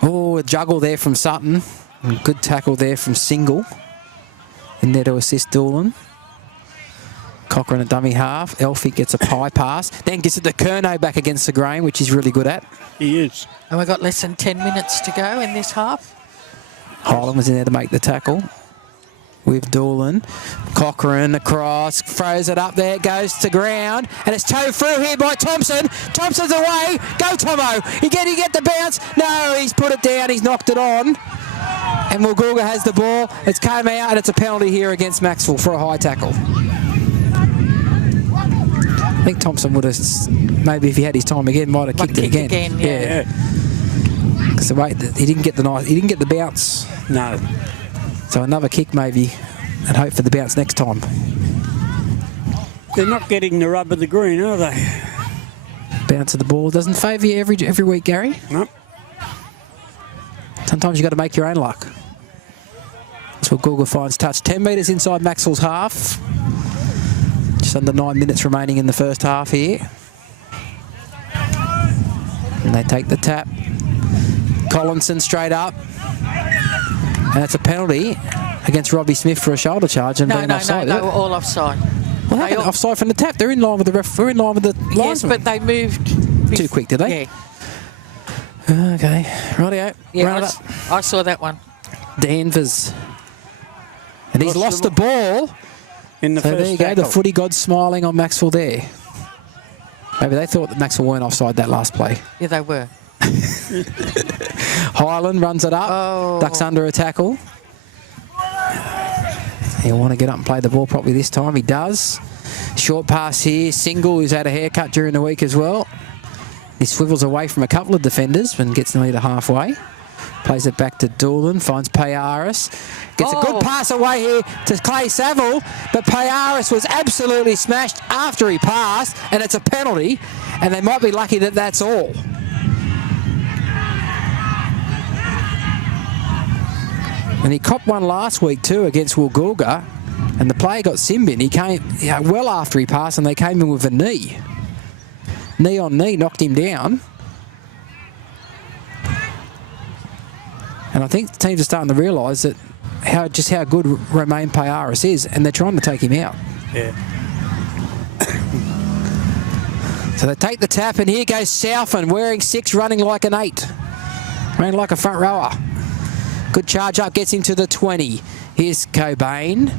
Oh, a juggle there from Sutton. And good tackle there from Single. In there to assist Doolan. Cochrane at dummy half. Elphick gets a high pass. Then gets it to Curnow back against the grain, which he's really good at. He is. And we've got less than 10 minutes to go in this half. Highland was in there to make the tackle with Doolan. Cochrane across, throws it up there, goes to ground, and it's towed through here by Thompson. Thompson's away. Go, Tomo. You get the bounce. No, he's put it down. He's knocked it on. And Woolgoolga has the ball. It's came out, and it's a penalty here against Macksville for a high tackle. I think Thompson would have, maybe if he had his time again, might have kicked it again. Yeah. Because the way he didn't get the bounce. No. So another kick maybe, and hope for the bounce next time. They're not getting the rub of the green, are they? Bounce of the ball doesn't favour you every week, Gary. Nope. Sometimes you've got to make your own luck. That's what Woolgoolga finds touch. 10 metres inside Macksville's half. Just under 9 minutes remaining in the first half here. And they take the tap. Collinson straight up. And it's a penalty against Robbie Smith for a shoulder charge and being offside. No, they were all offside. Well, how can offside from the tap? They're in line with the ref. We're in line with the linesman. Yes, but they moved too quick, did they? Yeah. Okay, rightio. Yeah, I saw that one. Danvers. And he's lost the ball. In the so first there you go, tackle. the footy god's smiling on Macksville there. Maybe they thought that Macksville weren't offside that last play. Yeah, they were. Highland runs it up, ducks under a tackle. He'll want to get up and play the ball properly this time. He does. Short pass here. Single, who's had a haircut during the week as well. He swivels away from a couple of defenders and gets nearly to halfway. Plays it back to Doolan, finds Payaris. Gets a good pass away here to Clay Saville, but Payaris was absolutely smashed after he passed, and it's a penalty, and they might be lucky that that's all. And he copped one last week too against Woolgoolga, and the player got sin-bin. He came well after he passed, and they came in with a knee. Knee on knee, knocked him down. And I think the teams are starting to realise that how good Romain Payaris is, and they're trying to take him out. Yeah. So they take the tap, and here goes Southend, wearing 6, running like an 8. Running like a front rower. Good charge up, gets him to the 20. Here's Cobain.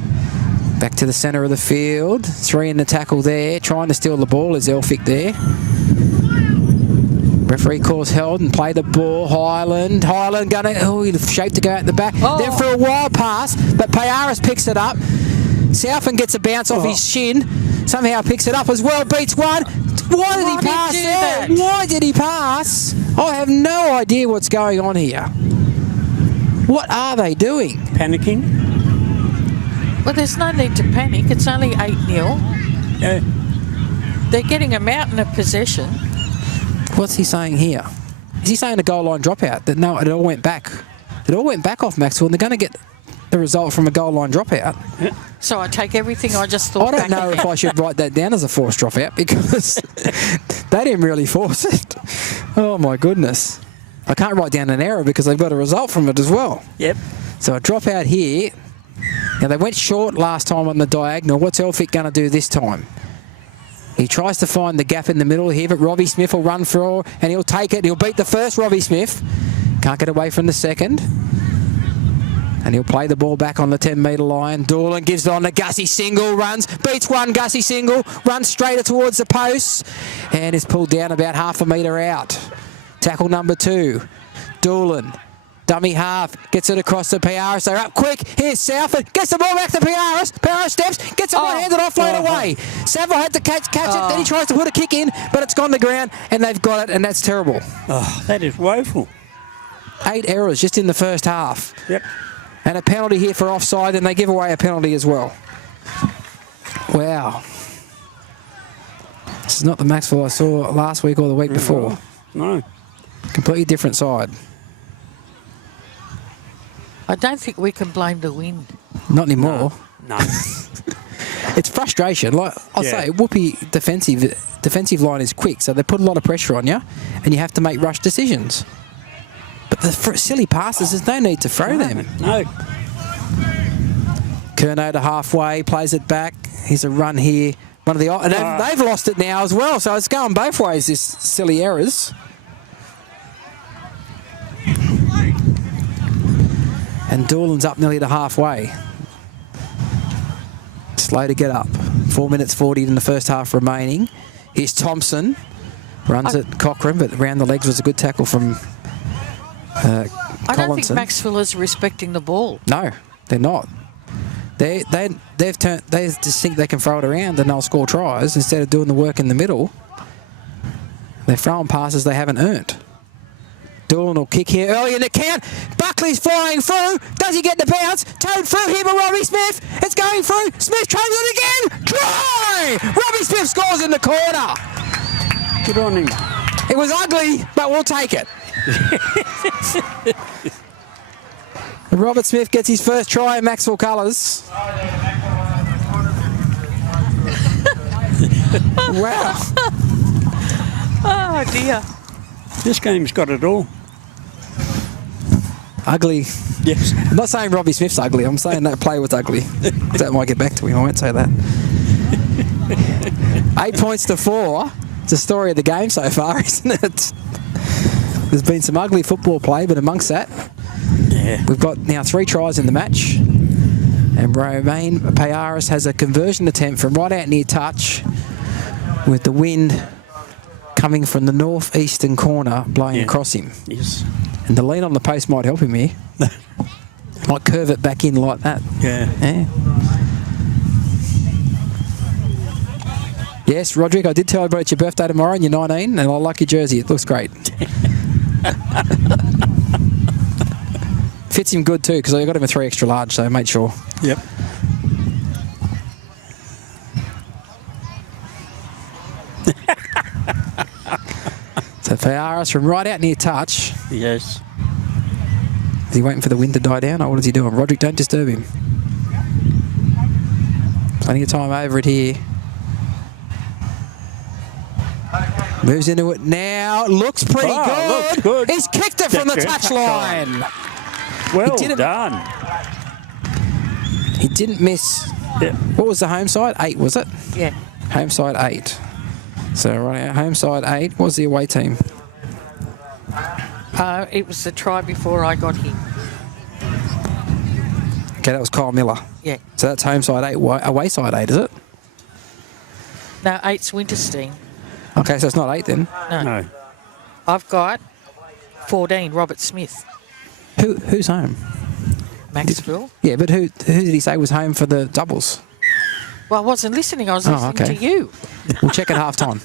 Back to the centre of the field. 3 in the tackle there. Trying to steal the ball is Elphick there. Referee calls held and play the ball. Highland gonna shape to go out the back. Oh. Then for a wild pass, but Payaris picks it up. Southend gets a bounce off his shin. Somehow picks it up as well. Beats one. Why did he pass there? Why did he pass? I have no idea what's going on here. What are they doing? Panicking? Well, there's no need to panic. It's only 8-0. Yeah. They're getting a mountain of possession. What's he saying here? Is he saying a goal line dropout? That no, it all went back. It all went back off Macksville, and they're going to get the result from a goal line dropout. So I take everything I just thought. I don't know if I should write that down as a forced dropout, because they didn't really force it. Oh my goodness. I can't write down an error because they've got a result from it as well. Yep. So a dropout here. Now they went short last time on the diagonal. What's Elphick going to do this time? He tries to find the gap in the middle here, but Robbie Smith will run through and he'll take it. He'll beat the first Robbie Smith. Can't get away from the second. And he'll play the ball back on the 10-metre line. Doolan gives it on to Gussie Single, runs, beats one Gussie Single, runs straighter towards the posts, and is pulled down about half a metre out. Tackle number 2, Doolan. Dummy half, gets it across to Payaris. They're up quick. Here's Southend, gets the ball back to Payaris. Payaris steps, gets it one-handed offload away. Saville had to catch it, then he tries to put a kick in, but it's gone to ground, and they've got it, and that's terrible. Oh, that is woeful. 8 errors just in the first half. Yep. And a penalty here for offside, and they give away a penalty as well. Wow. This is not the Macksville I saw last week or the week before. No. Completely different side. I don't think we can blame the wind. Not anymore. No. It's frustration. Like I'll say, Whoopi defensive line is quick, so they put a lot of pressure on you, and you have to make rush decisions. But the silly passes, there's no need to throw them. No. Curnow to halfway, plays it back. Here's a run here. And they've lost it now as well, so it's going both ways, this silly errors. And Doolan's up nearly to halfway. Slow to get up. 4 minutes 40 in the first half remaining. Here's Thompson. Runs at Cochrane, but around the legs was a good tackle from I don't think Collinson. Macksville is respecting the ball. No, they're not. They just think they can throw it around and they'll score tries instead of doing the work in the middle. They're throwing passes they haven't earned. Doolan will kick here early in the count. Buckley's flying through. Does he get the bounce? Towed through here by Robbie Smith. It's going through. Smith tries it again. Try! Robbie Smith scores in the corner. Good on him. It was ugly, but we'll take it. Robert Smith gets his first try in Macksville colours. Wow. Oh, dear. This game's got it all. Ugly. Yes. I'm not saying Robbie Smith's ugly. I'm saying that play was ugly. That might get back to him. I won't say that. 8 points to 4. It's the story of the game so far, isn't it? There's been some ugly football play, but amongst that, we've got now 3 tries in the match. And Romain Payaris has a conversion attempt from right out near touch with the wind coming from the northeastern corner blowing across him. Yes. And the lean on the post might help him here. Might curve it back in like that. Yeah. Yes, Roderick, I did tell everybody it's your birthday tomorrow and you're 19, and I like your jersey. It looks great. Fits him good too, because I got him a 3 extra large, so I made sure. Yep. So Payaris from right out near touch. Yes. Is he waiting for the wind to die down, or what is he doing? Roderick, don't disturb him. Plenty of time over it here. Moves into it now. Looks pretty good. Looks good. He's kicked it from the touchline. Well done. He didn't miss. Yeah. What was the home side? 8, was it? Yeah. Home side 8. So right out, home side 8. What was the away team? It was the try before I got here. Okay, that was Kyle Miller. Yeah. So that's home side 8, away side 8, is it? No, 8's Winterstein. Okay, so it's not 8 then. No. I've got 14, Robert Smith. Who's home? Macksville. Yeah, but who did he say was home for the doubles? Well, I wasn't listening. I was listening to you. We'll check at half time.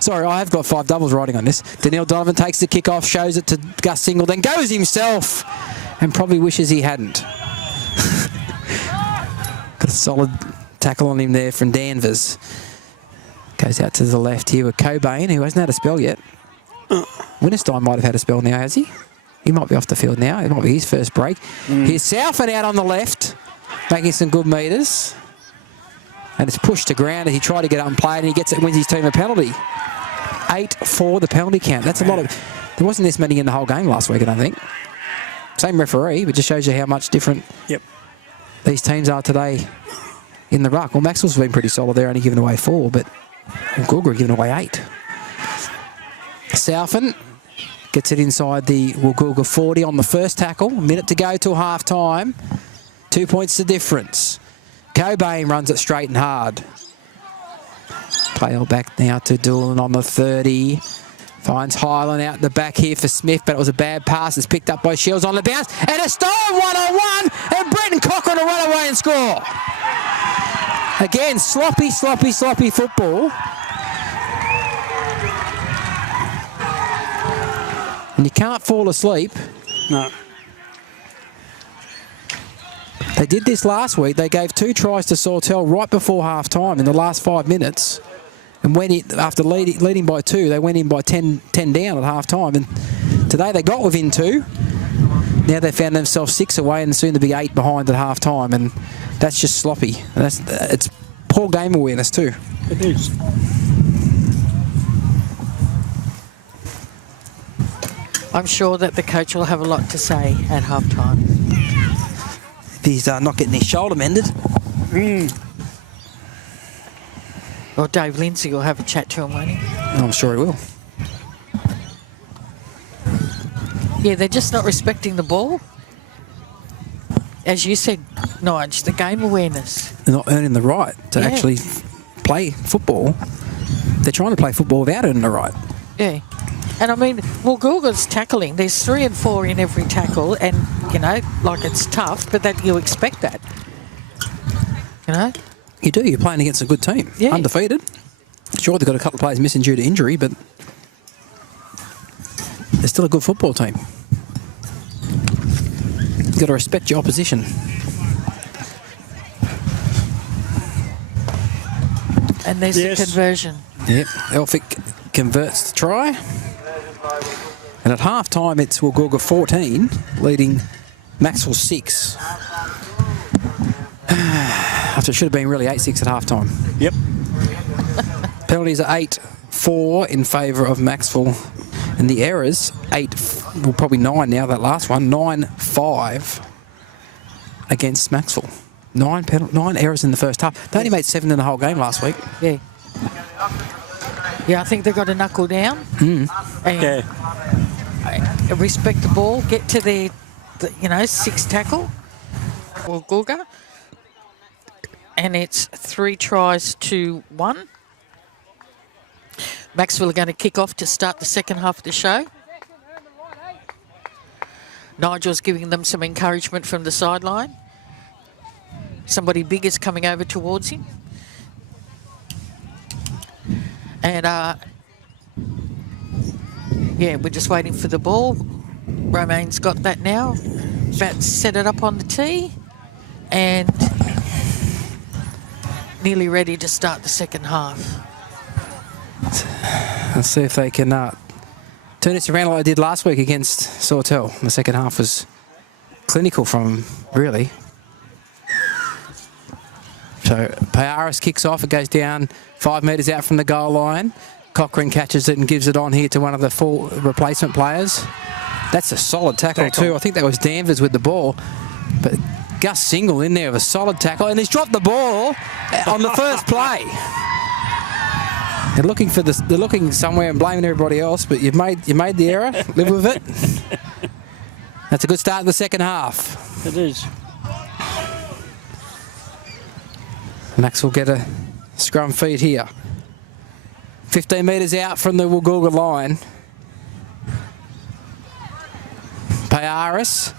Sorry, I have got 5 doubles riding on this. Daniil Donovan takes the kick off, shows it to Gus Single, then goes himself and probably wishes he hadn't. Got a solid tackle on him there from Danvers. Goes out to the left here with Cobain, who hasn't had a spell yet. Winterstein might have had a spell now, has he? He might be off the field now. It might be his first break. Here's Southend out on the left, making some good metres. And it's pushed to ground as he tried to get up and play, and he gets it, wins his team a penalty. 8 for the penalty count. That's a lot of... There wasn't this many in the whole game last week, I don't think. Same referee, but just shows you how much different these teams are today in the ruck. Well, Macksville's been pretty solid. They're only giving away 4, but Woolgoolga are giving away 8. Southend gets it inside the Woolgoolga 40 on the first tackle. A minute to go till half time. 2 points the difference. Cobain runs it straight and hard. Play all back now to Doolan on the 30. Finds Highland out the back here for Smith, but it was a bad pass. It's picked up by Shields on the bounce. And a stolen one-on-one, and Brenton Cochran to run away and score. Again, sloppy football. And you can't fall asleep. No. They did this last week. They gave 2 tries to Sawtell right before half-time in the last 5 minutes. And when after leading by 2, they went in by 10 down at half-time. And today they got within 2. Now they found themselves 6 away and soon to be 8 behind at half-time. And that's just sloppy. And it's poor game awareness too. It is. I'm sure that the coach will have a lot to say at half-time. If he's not getting his shoulder mended. Or Dave Lindsay will have a chat to him, won't he? I'm sure he will. Yeah, they're just not respecting the ball. As you said, Nige, the game awareness. They're not earning the right to actually play football. They're trying to play football without earning the right. Yeah. And I mean, Woolgoolga's tackling. There's 3 and 4 in every tackle, and, you know, like it's tough, but that you expect that. You know? You do. You're playing against a good team. Yeah. Undefeated. Sure, they've got a couple of players missing due to injury, but they're still a good football team. You've got to respect your opposition. And there's the conversion. Yep. Elphick converts the try. And at half-time, it's Woolgoolga 14, leading Macksville 6. After it should have been really 8-6 at half-time. Yep. Penalties are 8-4 in favour of Macksville. And the errors, probably 9 now, that last one, 9-5 against Macksville. 9 errors in the first half. They only made 7 in the whole game last week. Yeah. Yeah, I think they've got to knuckle down. And respect the ball, get to their, 6th tackle. Woolgoolga. And it's 3 tries to 1. Macksville are going to kick off to start the second half of the show. Nigel's giving them some encouragement from the sideline. Somebody big is coming over towards him. And, we're just waiting for the ball. Romaine's got that now. About to set it up on the tee. And nearly ready to start the second half. Let's see if they can turn this around like I did last week against Sawtell. The second half was clinical from him, really. So Payaris kicks off. It goes down 5 metres out from the goal line. Cochrane catches it and gives it on here to one of the full replacement players. That's a solid tackle too. I think that was Danvers with the ball. But Gus Single in there with a solid tackle. And he's dropped the ball on the first play. They're looking for this. They're looking somewhere and blaming everybody else. But you made the error. Live with it. That's a good start in the second half. It is. Max will get a scrum feed here. 15 metres out from the Woolgoolga line. Payaris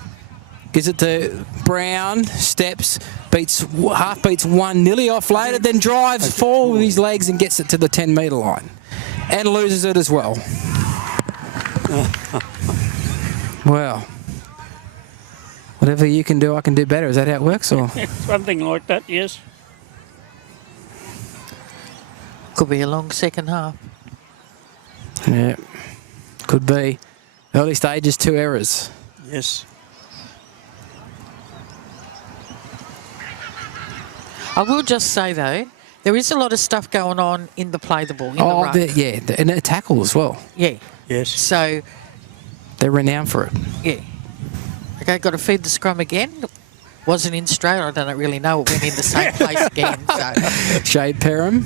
gives it to Brown, steps, half beats one, nearly offloaded, then drives forward with his legs and gets it to the 10-metre line. And loses it as well. Well, whatever you can do, I can do better. Is that how it works? Or Something like that, yes. Could be a long second half. Yeah, could be. Early stages, 2 errors. Yes. I will just say, though, there is a lot of stuff going on in the play the ball, in the ruck. And a tackle as well. Yeah. Yes. So, They're renowned for it. yeah. Okay, got to feed the scrum again. Wasn't in straight. I don't really know. It went in the same place again. So. Shade Perham.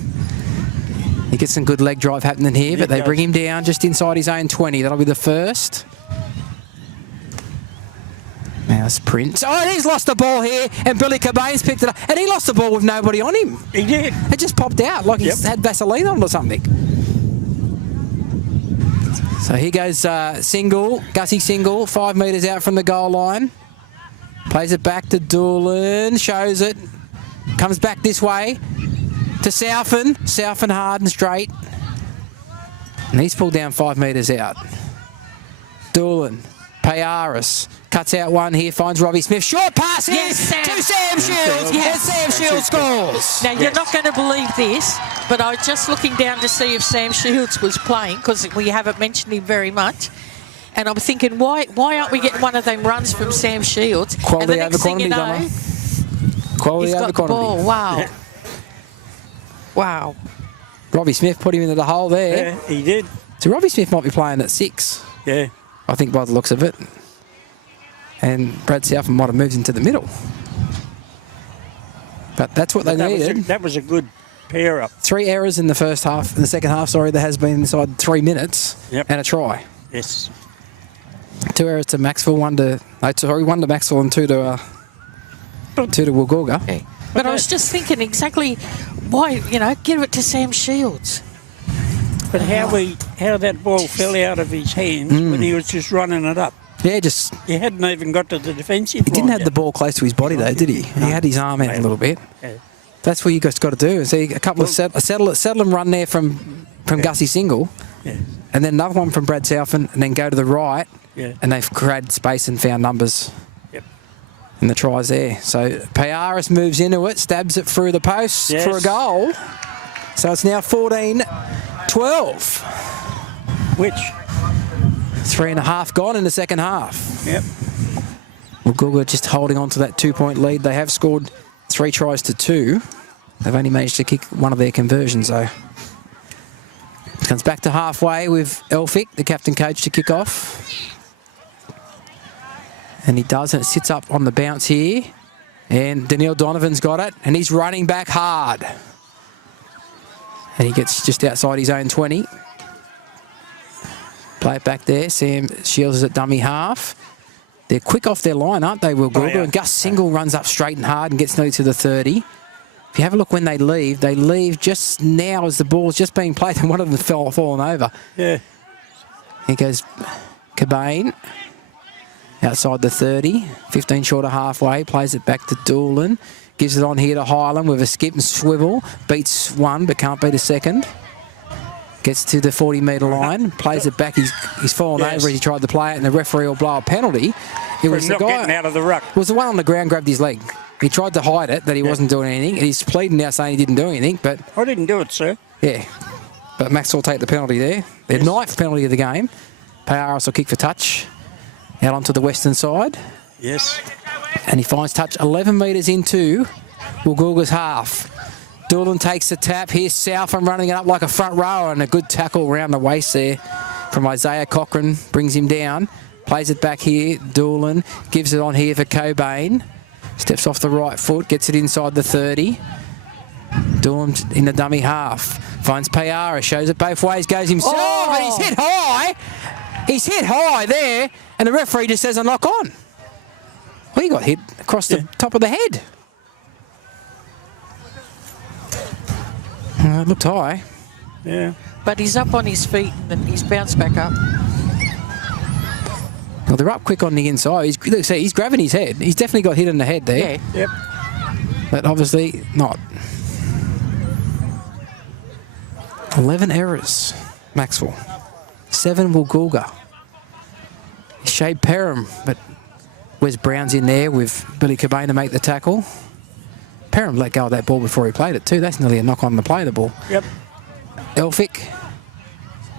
He gets some good leg drive happening here, but they bring him down just inside his own 20. That'll be the first. Now it's Prince. Oh, and he's lost the ball here, and Billy Cobain's picked it up. And he lost the ball with nobody on him. He did. It just popped out like he's had Vaseline on or something. So here goes Gussie Single, 5 metres out from the goal line. Plays it back to Doolan, shows it. Comes back this way to Southern. Southern hard and straight. And he's pulled down 5 metres out. Doolan, Payaris, cuts out one here, finds Robbie Smith. Short pass here to Sam Shields. And Sam Shields scores. Now, you're not going to believe this, but I was just looking down to see if Sam Shields was playing, because we haven't mentioned him very much. And I'm thinking, why aren't we getting one of them runs from Sam Shields? Quality and the next thing you know, Quality he's over got the quantity. ball. Wow. Wow. Robbie Smith put him into the hole there. Yeah, he did. So Robbie Smith might be playing at 6. Yeah. I think by the looks of it. And Brad Southern might have moved into the middle. But that's what they needed. That was a good pair up. 3 errors in the first half. In the second half, there has been inside 3 minutes and a try. Yes. 2 errors to Macksville, one to Macksville and 2 to Woolgoolga. Yeah. But I was just thinking exactly why, give it to Sam Shields. But how that ball fell out of his hands when he was just running it up. Yeah, just... He hadn't even got to the defensive He didn't line have yet. the ball close to his body, though, did he? He had his arm out a little bit. Yeah. That's what you guys got to do. See a couple of settle and run there from Gussie Single, and then another one from Brad Southern, and then go to the right, and they've created space and found numbers. And the tries there. So Payaris moves into it, stabs it through the post for a goal. So it's now 14-12. Which? 3.5 gone in the second half. Yep. Woolgoolga just holding on to that 2-point lead. They have scored 3 tries to 2. They've only managed to kick one of their conversions, though. It comes back to halfway with Elphick, the captain coach, to kick off. And he does, and it sits up on the bounce here. And Daniel Donovan's got it, and he's running back hard. And he gets just outside his own 20. Play it back there. Sam Shields is at dummy half. They're quick off their line, aren't they, Woolgoolga? And Gus Single runs up straight and hard and gets nearly to the 30. If you have a look when they leave just now as the ball's just being played and one of them fallen over. Yeah. Here goes Cobain. Outside the 30, 15 short of halfway, plays it back to Doolan, gives it on here to Highland with a skip and swivel, beats one but can't beat a second. Gets to the 40-metre line, plays it back, he's fallen over as he tried to play it, and the referee will blow a penalty. It was the guy getting out of the ruck. It was the one on the ground grabbed his leg. He tried to hide it, that he wasn't doing anything, and he's pleading now saying he didn't do anything, but... I didn't do it, sir. Yeah, but Max will take the penalty there. Their 9th penalty of the game. Payaris will kick for touch. Out onto the western side. Yes. And he finds touch 11 metres into Woolgoolga's half. Doolan takes the tap. Here's Southam running it up like a front rower, and a good tackle around the waist there from Isaiah Cochrane. Brings him down. Plays it back here. Doolan gives it on here for Cobain. Steps off the right foot. Gets it inside the 30. Doolan in the dummy half. Finds Payara. Shows it both ways. Goes himself. Oh, but he's hit high. He's hit high there. And the referee just says a knock on. Well, he got hit across the top of the head. It looked high. Yeah. But he's up on his feet and he's bounced back up. Well, they're up quick on the inside. He's grabbing his head. He's definitely got hit in the head there. Yeah. Yep. But obviously not. 11 errors, Macksville. 7 Woolgoolga. Shade Perham, but Wes Brown's in there with Billy Cobain to make the tackle. Perham let go of that ball before he played it too. That's nearly a knock on the play of the ball. Yep. Elphick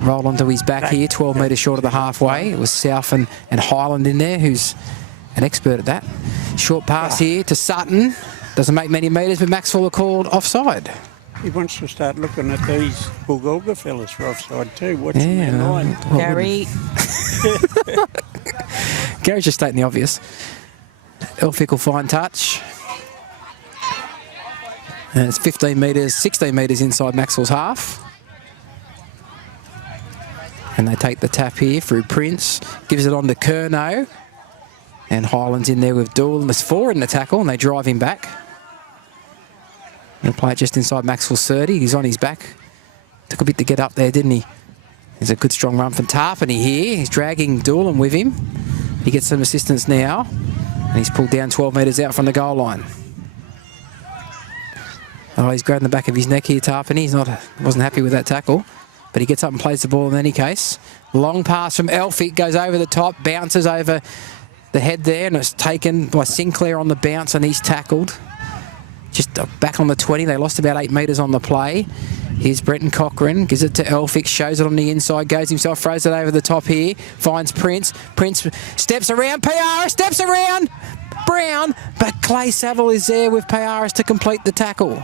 rolled onto his back here, 12 metres short of the halfway. It was South and Highland in there, who's an expert at that. Short pass here to Sutton. Doesn't make many metres, but Macksville are called offside. He wants to start looking at these Woolgoolga fellas for offside too. Watching their line. Well, Gary. Gary's just stating the obvious. Elphick will find touch. And it's 15 metres, 16 metres inside Macksville's half. And they take the tap here through Prince. Gives it on to Curnow. And Highland's in there with Doolan. There's 4 in the tackle and they drive him back. He'll play it just inside Macksville's 30. He's on his back. Took a bit to get up there, didn't he? There's a good strong run from Tarpany here. He's dragging Doolan with him. He gets some assistance now. And he's pulled down 12 metres out from the goal line. Oh, he's grabbing the back of his neck here, Tarpany. He's wasn't happy with that tackle. But he gets up and plays the ball in any case. Long pass from Elphick. Goes over the top. Bounces over the head there. And it's taken by Sinclair on the bounce. And he's tackled. Just back on the 20. They lost about 8 metres on the play. Here's Brenton Cochrane. Gives it to Elphick. Shows it on the inside. Goes himself. Throws it over the top here. Finds Prince. Prince steps around. Payaris steps around. Brown. But Clay Saville is there with Payaris to complete the tackle.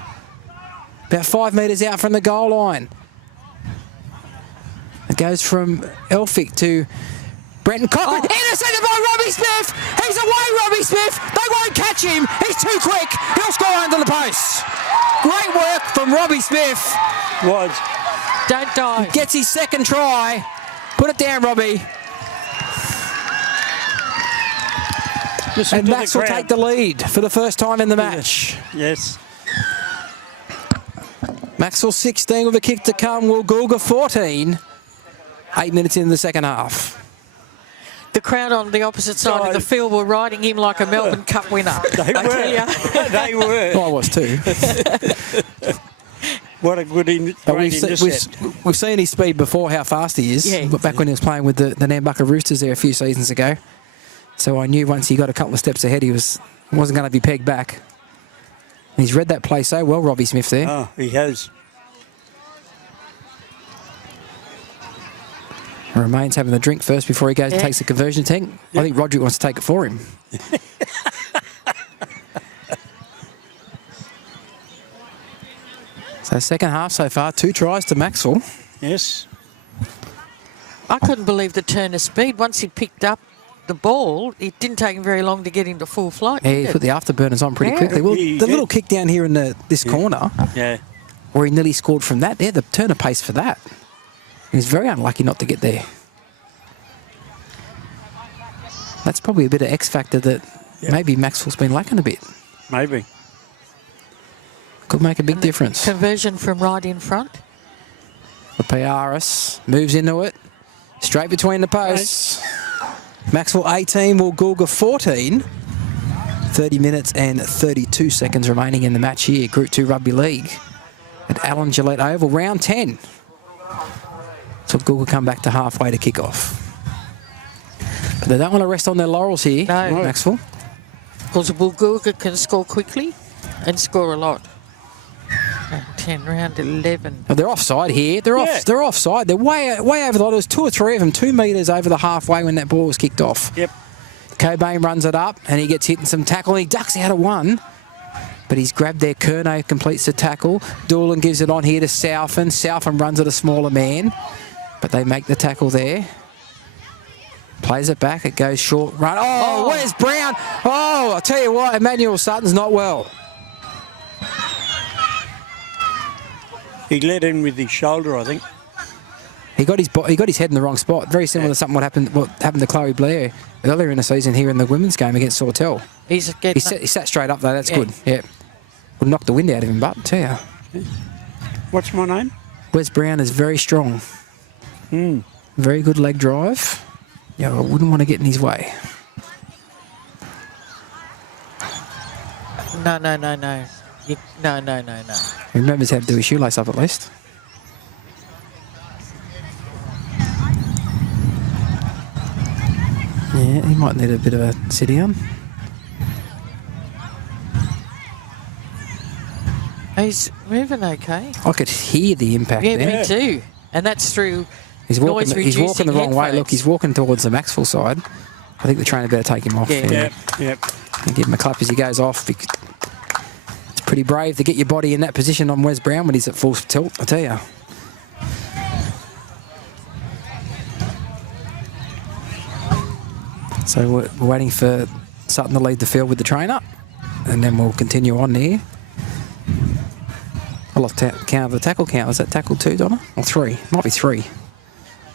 About 5 metres out from the goal line. It goes from Elphick to Brenton Cochrane. Intercepted by Robbie Smith. He's away, Robbie Smith. They won't catch him. He's too quick. He'll score under the post. Great work from Robbie Smith. Don't die. Gets his second try. Put it down, Robbie. And Max will take the lead for the first time in the match. Yes. Macksville 16 with a kick to come. Woolgoolga 14. 8 minutes in the second half. The crowd on the opposite side of the field were riding him like a Melbourne Cup winner. They were. They were. I was too. What a good intercept. We've seen his speed before, how fast he is. Yeah. Back when he was playing with the Nambucca Roosters there a few seasons ago. So I knew once he got a couple of steps ahead, he wasn't going to be pegged back. And he's read that play so well, Robbie Smith there. Oh, he has. Remains having the drink first before he goes and takes the conversion tank. I think Roderick wants to take it for him. So second half so far, 2 tries to Macksville. Yes. I couldn't believe the turn of speed. Once he picked up the ball, it didn't take him very long to get into full flight. Yeah, he put the afterburners on pretty quickly. Well, the little kick down here in this corner, where he nearly scored from that, the turn of pace for that. He was very unlucky not to get there. That's probably a bit of X factor that maybe Macksville's been lacking a bit. Maybe. Could make a big difference. Conversion from right in front. The Payaris moves into it. Straight between the posts. Macksville 18, Woolgoolga 14. 30 minutes and 32 seconds remaining in the match here. Group 2 Rugby League at Alan Gillette Oval. Round 10. So Woolgoolga come back to halfway to kick off. But they don't want to rest on their laurels here, Round 10, round 11. Oh, they're offside here. They're off. They're offside. They're way over the line. There was 2 or 3 of them, 2 metres over the halfway when that ball was kicked off. Yep. Cobain runs it up and he gets hit in some tackle. He ducks out of one, but he's grabbed there. Curnow completes the tackle. Doolan gives it on here to Southern. Southern runs at a smaller man, but they make the tackle there. Plays it back. It goes short run. Oh, where's Brown? Oh, I'll tell you what, Emmanuel Sutton's not well. He let in with his shoulder, I think. He got his head in the wrong spot. Very similar to something what happened to Chloe Blair earlier in the season here in the women's game against Sawtell. He sat straight up though. That's good. Yeah, would knock the wind out of him. But I tell you, what's my name? Wes Brown is very strong. Very good leg drive. Yeah, I wouldn't want to get in his way. No. No. He remembers how to do his shoelace up at least. Yeah, he might need a bit of a sit down. He's moving okay. I could hear the impact there. Yeah, me too. And that's through He's walking the wrong way. Look, he's walking towards the Macksville side. I think the trainer better take him off. Yep. And give him a clap as he goes off. It's pretty brave to get your body in that position on Wes Brown when he's at full tilt, I tell you. So we're waiting for Sutton to lead the field with the trainer, and then we'll continue on there. I lost count of the tackle count. Is that tackle 2, Donna? Or 3? Might be 3.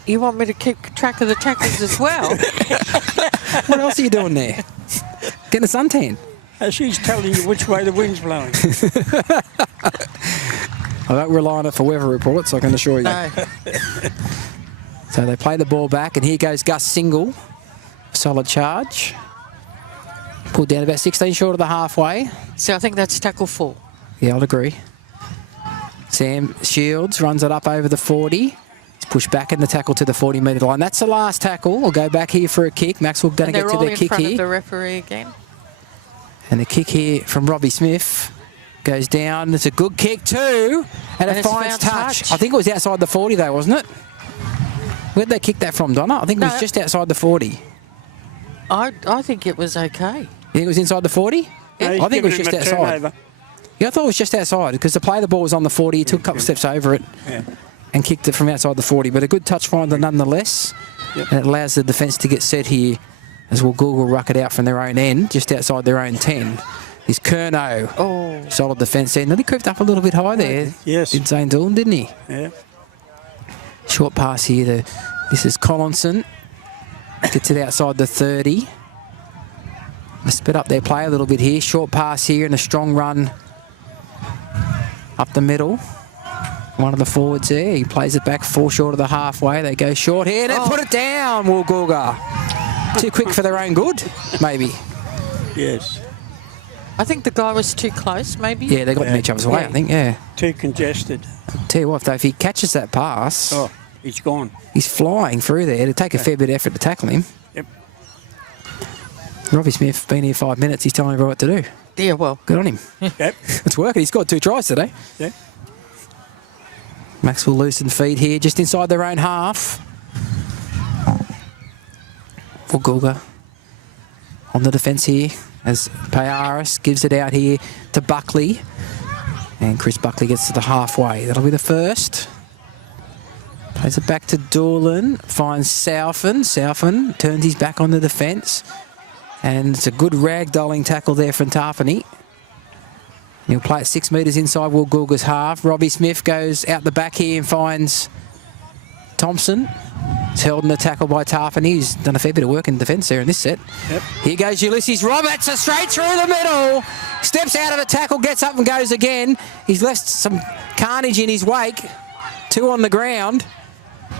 You want me to keep track of the tackles as well? What else are you doing there? Getting a suntan? She's telling you which way the wind's blowing. I don't rely on it for weather reports, I can assure you. No. So they play the ball back, and here goes Gus Single. Solid charge. Pulled down about 16 short of the halfway. So I think that's tackle 4. Yeah, I'd agree. Sam Shields runs it up over the 40. He's pushed back in the tackle to the 40-metre line. That's the last tackle. We'll go back here for a kick. Maxwell going to get to their kick front here. of the referee again. And the kick here from Robbie Smith goes down. It's a good kick too. And it finds touch. I think it was outside the 40 though, wasn't it? Where'd they kick that from, Donna? I think it was just outside the 40. I think it was okay. You think it was inside the 40? Yeah, I think it was just outside. Turnover. Yeah, I thought it was just outside because the play the ball was on the 40. He took a couple steps over it and kicked it from outside the 40. But a good touch finder nonetheless. Yep. And it allows the defence to get set here as Woolgoolga ruck it out from their own end, just outside their own 10. Is Curnow. Oh. Solid defence there. Nearly crept up a little bit high there. Yes. Did Zane Doolan, didn't he? Yeah. Short pass here. This is Collinson. Gets it outside the 30. They spit up their play a little bit here. Short pass here and a strong run up the middle. One of the forwards there. He plays it back 4 short of the halfway. They go short here and put it down, Woolgoolga. Too quick for their own good, maybe. Yes. I think the guy was too close, maybe. Yeah, they got in each other's way, I think, yeah. Too congested. Tell you what, though, if he catches that pass... Oh, he's gone. He's flying through there. It'd take a fair bit of effort to tackle him. Yep. Robbie Smith, been here 5 minutes. He's telling everyone what to do. Yeah, well. Good on him. Yep. It's working. He's got 2 tries today. Yeah. Max will loosen feed here, just inside their own half. Woolgoolga on the defence here as Payaris gives it out here to Buckley. And Chris Buckley gets to the halfway. That'll be the first. Plays it back to Doolan. Finds Southern. Southern turns his back on the defence. And it's a good ragdolling tackle there from Tarpany. He'll play it 6 metres inside Woolgoolga's half. Robbie Smith goes out the back here and finds Thompson. He's held in the tackle by Tarpany. He's done a fair bit of work in defence there in this set. Yep. Here goes Ulysses Roberts, straight through the middle. Steps out of the tackle, gets up and goes again. He's left some carnage in his wake. 2 on the ground.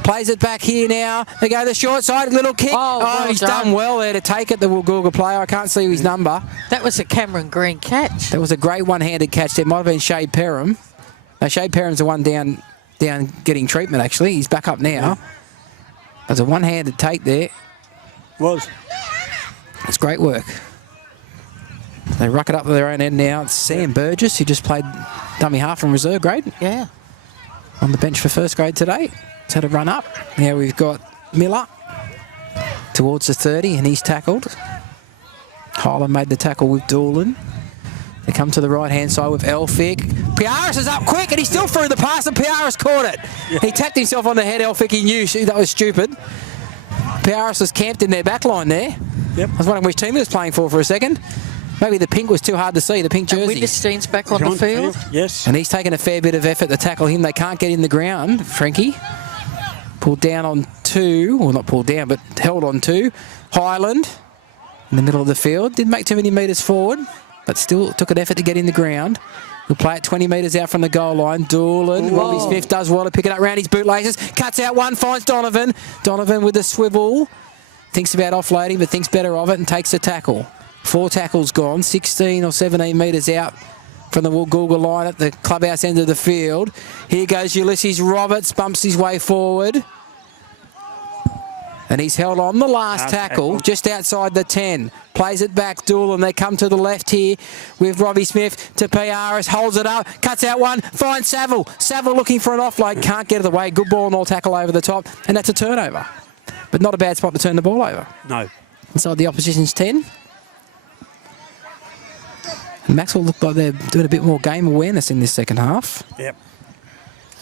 Plays it back here now. They go the short side, little kick. Well he's done well there to take it, the Woolgoolga player. I can't see his number. That was a Cameron Green catch. That was a great one-handed catch. There might have been Shade Perham. No, Shade Perham's the one down getting treatment, actually. He's back up now. There's a one-handed take there. Was. It's great work. They ruck it up to their own end now. It's Sam Burgess, who just played dummy half from reserve grade. Yeah. On the bench for first grade today. It's had a run up. Now we've got Miller towards the 30 and he's tackled. Hyland made the tackle with Doolan. They come to the right-hand side with Elphick. Piaris is up quick and he still threw the pass and Piaris caught it. Yeah. He tapped himself on the head, Elphick. He knew that was stupid. Piaris was camped in their back line there. Yep. I was wondering which team he was playing for a second. Maybe the pink was too hard to see, the pink jersey. Wittgenstein's back on the field. Yes. And he's taken a fair bit of effort to tackle him. They can't get in the ground, Frankie. Pulled down on 2, well not pulled down, but held on 2. Hyland in the middle of the field. Didn't make too many metres forward, but still took an effort to get in the ground. He'll play it 20 metres out from the goal line. Doolan, Robbie Smith does well to pick it up round his bootlaces. Cuts out one, finds Donovan. Donovan with the swivel. Thinks about offloading, but thinks better of it and takes the tackle. 4 tackles gone, 16 or 17 metres out from the Woolgoolga line at the clubhouse end of the field. Here goes Ulysses Roberts, bumps his way forward. And he's held on the last tackle, just outside the 10. Plays it back, Doolan. They come to the left here with Robbie Smith to Piaris. Holds it up, cuts out one, finds Saville. Saville looking for an offload, can't get it away. Good ball and all tackle over the top, and that's a turnover. But not a bad spot to turn the ball over. No. Inside the opposition's 10. And Macksville looked like they're doing a bit more game awareness in this second half. Yep.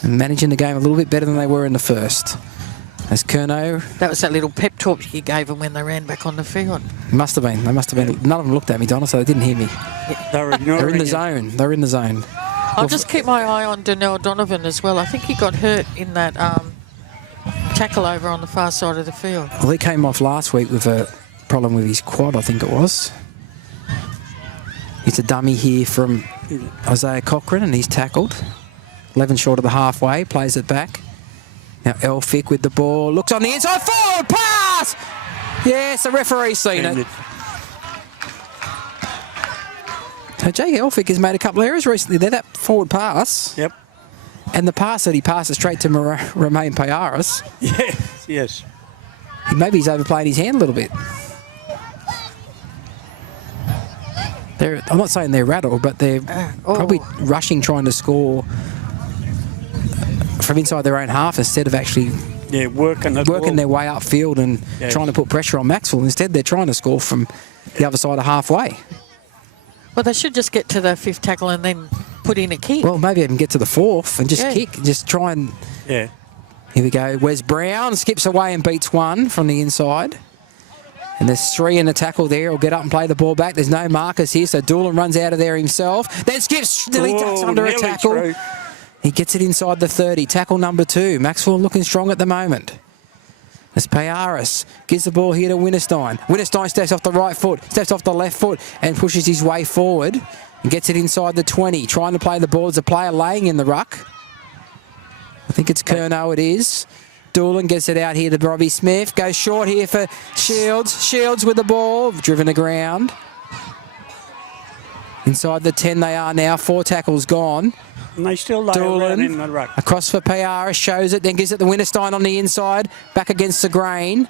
And managing the game a little bit better than they were in the first. As Curnow... That was that little pep talk you gave them when they ran back on the field. Must have been. They must have been. None of them looked at me, Donna, so they didn't hear me. They're in the zone. They're in the zone. I'll just keep my eye on Donnell Donovan as well. I think he got hurt in that tackle over on the far side of the field. Well, he came off last week with a problem with his quad, I think it was. It's a dummy here from Isaiah Cochran, and he's tackled. 11 short of the halfway, plays it back. Now Elphick with the ball, looks on the inside, forward pass! Yes, the referee's seen it. So Jake Elphick has made a couple of errors recently there, that forward pass. Yep. And the pass that he passes straight to Romain Piaris. Yes. Maybe he's overplayed his hand a little bit. I'm not saying they're rattled, but they're probably rushing, trying to score from inside their own half instead of actually working their way upfield and trying to put pressure on Macksville. Instead, they're trying to score from the other side of halfway. Well, they should just get to the 5th tackle and then put in a kick. Well, maybe even get to the 4th and just kick, just try and... Yeah. Here we go. Wes Brown skips away and beats one from the inside. And there's 3 in the tackle there. He'll get up and play the ball back. There's no markers here, so Doolan runs out of there himself. Then skips, nearly ducks under a tackle. True. He gets it inside the 30. Tackle number 2. Macksville looking strong at the moment. As Piaris gives the ball here to Winterstein. Winterstein steps off the right foot, steps off the left foot and pushes his way forward and gets it inside the 20. Trying to play the ball as a player laying in the ruck. I think it's Curnow, it is. Doolan gets it out here to Robbie Smith. Goes short here for Shields. Shields with the ball. Driven to ground. Inside the 10 they are now. 4 tackles gone. And they still lay around in the ruck. Across for Piaris. Shows it. Then gives it to Winterstein on the inside. Back against the grain.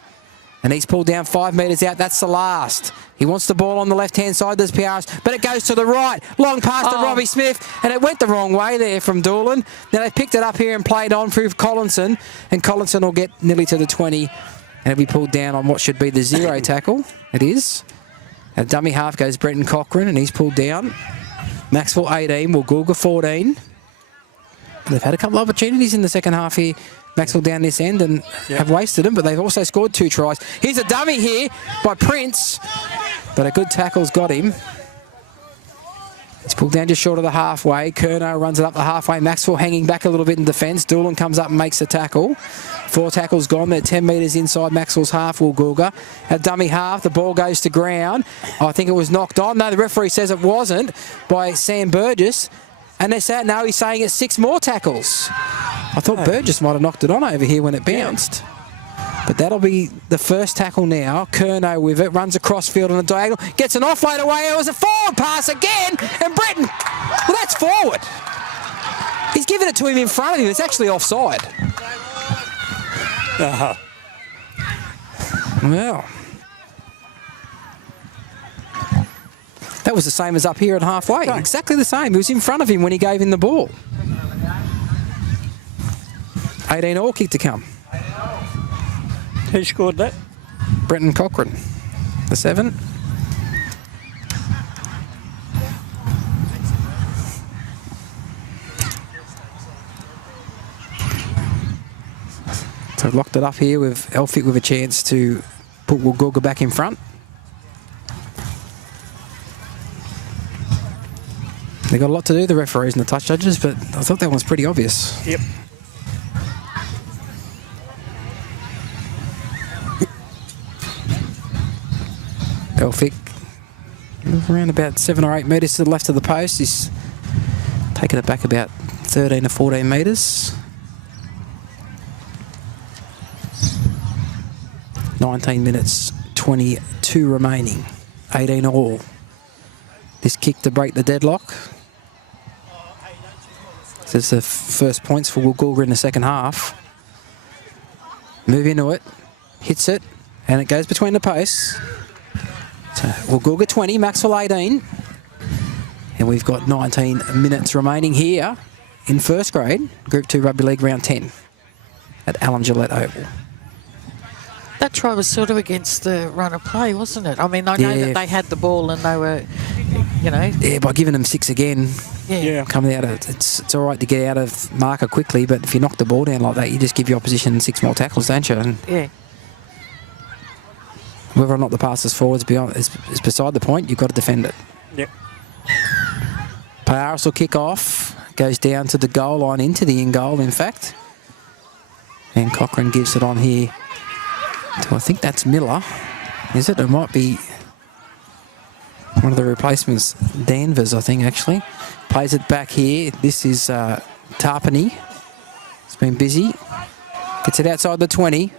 And he's pulled down 5 metres out. That's the last. He wants the ball on the left-hand side. There's Piaris. But it goes to the right. Long pass to Robbie Smith. And it went the wrong way there from Doolan. Now they picked it up here and played on through Collinson. And Collinson will get nearly to the 20. And it'll be pulled down on what should be the 0 tackle. It is. A dummy half goes Brenton Cochran. And he's pulled down. Macksville 18. Woolgoolga 14. They've had a couple of opportunities in the second half here. Macksville down this end and have wasted them, but they've also scored 2 tries. Here's a dummy here by Prince, but a good tackle's got him. It's pulled down just short of the halfway. Curnow runs it up the halfway. Macksville hanging back a little bit in defence. Doolan comes up and makes the tackle. 4 tackles gone. They're 10 metres inside Macksville's half, Woolgoolga. A dummy half. The ball goes to ground. I think it was knocked on. No, the referee says it wasn't by Sam Burgess. And they say, no, he's saying it's 6 more tackles. I thought Burgess might have knocked it on over here when it bounced. But that'll be the first tackle now. Curnow with it, runs across field on a diagonal, gets an offload away. It was a forward pass again, and Breton, well, that's forward. He's given it to him in front of him. It's actually offside. Well, that That was the same as up here at halfway. Right. Exactly the same. He was in front of him when he gave him the ball. 18 all kick to come. Who scored that? Brenton Cochran, the 7. So locked it up here with Elphick with a chance to put Woolgoolga back in front. They got a lot to do, the referees and the touch judges, but I thought that one was pretty obvious. Yep. Elphick around about 7 or 8 metres to the left of the post. He's taken it back about 13 to 14 metres. 19 minutes, 22 remaining. 18 all. This kick to break the deadlock. This is the first points for Woolgoolga in the second half. Move into it. Hits it. And it goes between the posts. So Woolgoolga 20, Macksville 18. And we've got 19 minutes remaining here in first grade, Group 2 Rugby League Round 10 at Alan Gillette Oval. That try was sort of against the run of play, wasn't it? I mean, I know that they had the ball and they were, you know. Yeah, by giving them 6 again, coming out of it's all right to get out of marker quickly, but if you knock the ball down like that, you just give your opposition 6 more tackles, don't you? And yeah. whether or not the pass is forward is beside the point. You've got to defend it. Yep. Payaris will kick off, goes down to the goal line, into the in goal, in fact. And Cochran gives it on here. I think that's Miller, is it? It might be one of the replacements, Danvers, I think, actually. Plays it back here. This is Tarpany. It's been busy. Gets it outside the 20.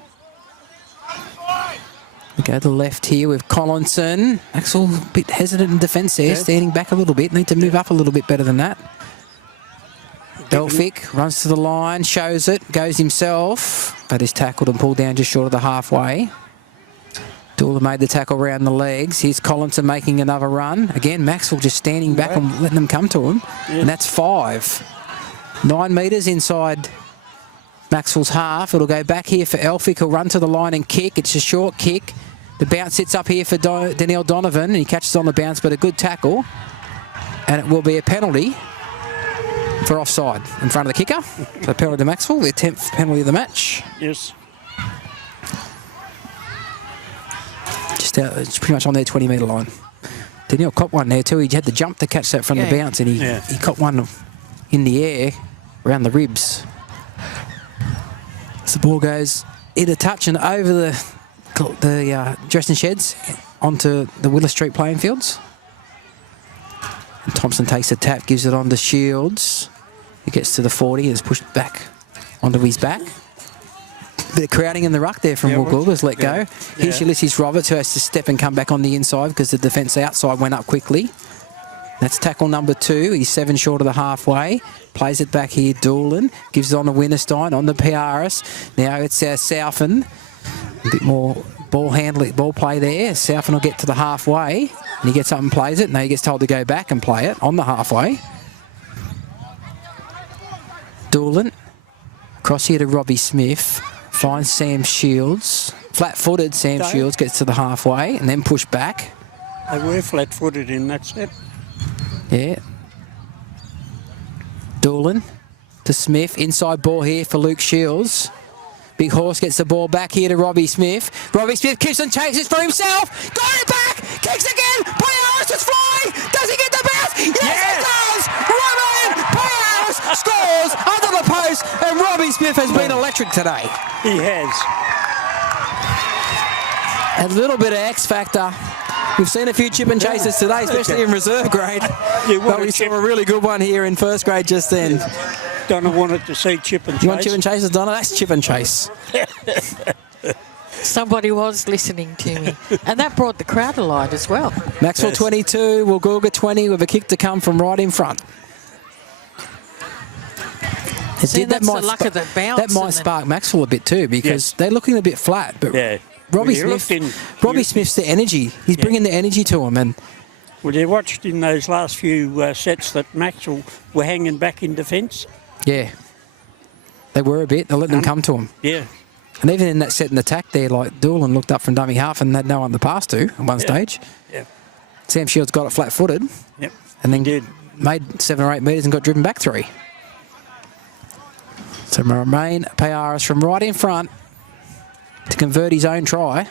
We go to the left here with Collinson. Axel a bit hesitant in defence there, standing back a little bit. Need to move up a little bit better than that. Elphick runs to the line, shows it, goes himself, but is tackled and pulled down just short of the halfway. Dooler made the tackle around the legs. Here's Collinson making another run. Again, Macksville just standing back and letting them come to him. And that's 5. 9 metres inside Macksville's half. It'll go back here for Elphick. He'll run to the line and kick. It's a short kick. The bounce sits up here for Danielle Donovan, and he catches on the bounce, but a good tackle. And it will be a penalty for offside in front of the kicker. So penalty to Macksville, the 10th penalty of the match. Yes. Just out, it's pretty much on their 20-metre line. Danielle caught one there too. He had to jump to catch that from the bounce, and he caught one in the air around the ribs. So the ball goes in a touch and over the dressing sheds onto the Willis Street playing fields. And Thompson takes a tap, gives it on to Shields. He gets to the 40 and is pushed back onto his back. Bit of crowding in the ruck there from Woolgoolga's let go. Here's Ulysses Roberts, who has to step and come back on the inside because the defence outside went up quickly. That's tackle number 2. He's 7 short of the halfway. Plays it back here, Doolan. Gives it on to Winterstein, on to Piaris. Now it's Southern. A bit more ball play there. Southern will get to the halfway. And he gets up and plays it. Now he gets told to go back and play it on the halfway. Doolan. Across here to Robbie Smith. Finds Sam Shields. Flat-footed Sam Shields gets to the halfway and then pushed back. They were flat-footed in that set. Yeah. Doolan to Smith. Inside ball here for Luke Shields. Big Horse gets the ball back here to Robbie Smith. Robbie Smith keeps and chases for himself. Got it back. Kicks again. Piaris is flying. Does he get the bounce? Yes, he does. Robin Piaris scores under the post, and Robbie Smith has been electric today. He has. A little bit of X factor. We've seen a few chip and chases today, especially in reserve grade. But we saw a really good one here in first grade just then. Donna wanted to see chip and chase. You want chip and chases, Donna? That's chip and chase. Somebody was listening to me. And that brought the crowd alive as well. Macksville 22, Woolgoolga 20 with a kick to come from right in front. That might spark Macksville a bit too, because they're looking a bit flat. But Robbie Smith's the energy. He's bringing the energy to them. And Well, you watched in those last few sets that Macksville were hanging back in defence. Yeah. They were a bit. They let them come to them. Yeah. And even in that set and attack there, like Doolan looked up from dummy half and had no one to pass to at one stage. Yeah. Sam Shields got it flat-footed. Yep. And then did. Made 7 or 8 metres and got driven back 3. So Romain Payaris from right in front to convert his own try.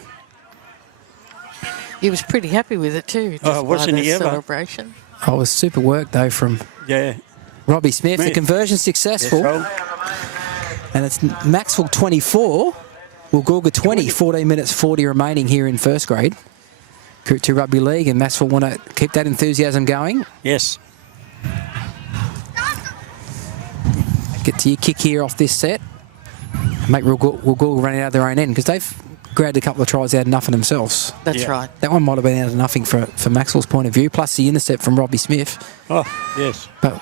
He was pretty happy with it too. Wasn't he ever? Celebration. Oh, it was super work though from Robbie Smith. The conversion successful. And it's Macksville 24, Woolgoolga 20, 14 minutes 40 remaining here in first grade. Group 2 Rugby League, and Macksville want to keep that enthusiasm going. Yes. Get to your kick here off this set. Make Woolgoolga run out of their own end because they've grabbed a couple of tries out of nothing themselves. That's right. That one might have been out of nothing for Macksville's point of view, plus the intercept from Robbie Smith. Oh, yes. But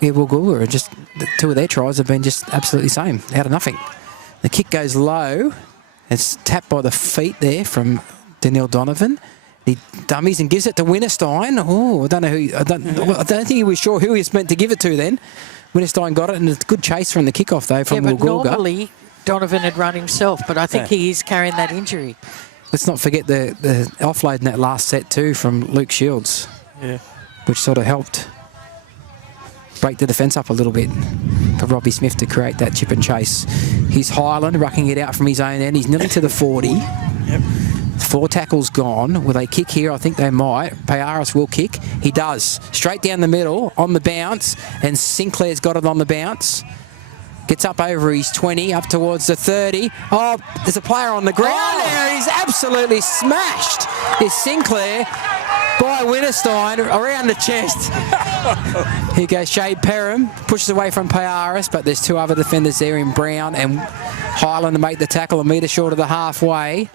yeah, Woolgoolga are just, the 2 of their tries have been just absolutely same, out of nothing. The kick goes low. It's tapped by the feet there from Daniel Donovan. He dummies and gives it to Winterstein. Oh, I don't know who. I don't think he was sure who he was meant to give it to then. Winterstein got it, and it's a good chase from the kickoff though from but Woolgoolga. Normally Donovan had run himself, but I think he is carrying that injury. Let's not forget the offload in that last set too from Luke Shields, which sort of helped break the defence up a little bit for Robbie Smith to create that chip and chase. He's Highland rucking it out from his own end. He's nearly to the 40. Yep. 4 tackles gone. Will they kick here? I think they might. Payaris will kick. He does. Straight down the middle on the bounce, and Sinclair's got it on the bounce. Gets up over his 20, up towards the 30. Oh, there's a player on the ground there. He's absolutely smashed. Is Sinclair by Winterstein around the chest. Here goes Shade Perham. Pushes away from Payaris, but there's 2 other defenders there in Brown and Highland to make the tackle a metre short of the halfway.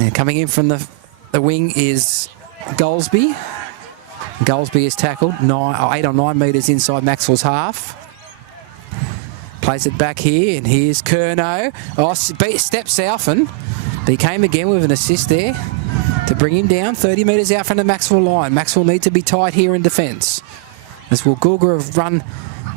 And coming in from the wing is Goldsby. Goldsby is tackled 8 or 9 metres inside Macksville's half. Plays it back here, and here's Curnow. Oh, steps Southern. But he came again with an assist there to bring him down 30 metres out from the Macksville line. Macksville need to be tight here in defence. As Woolgoolga have run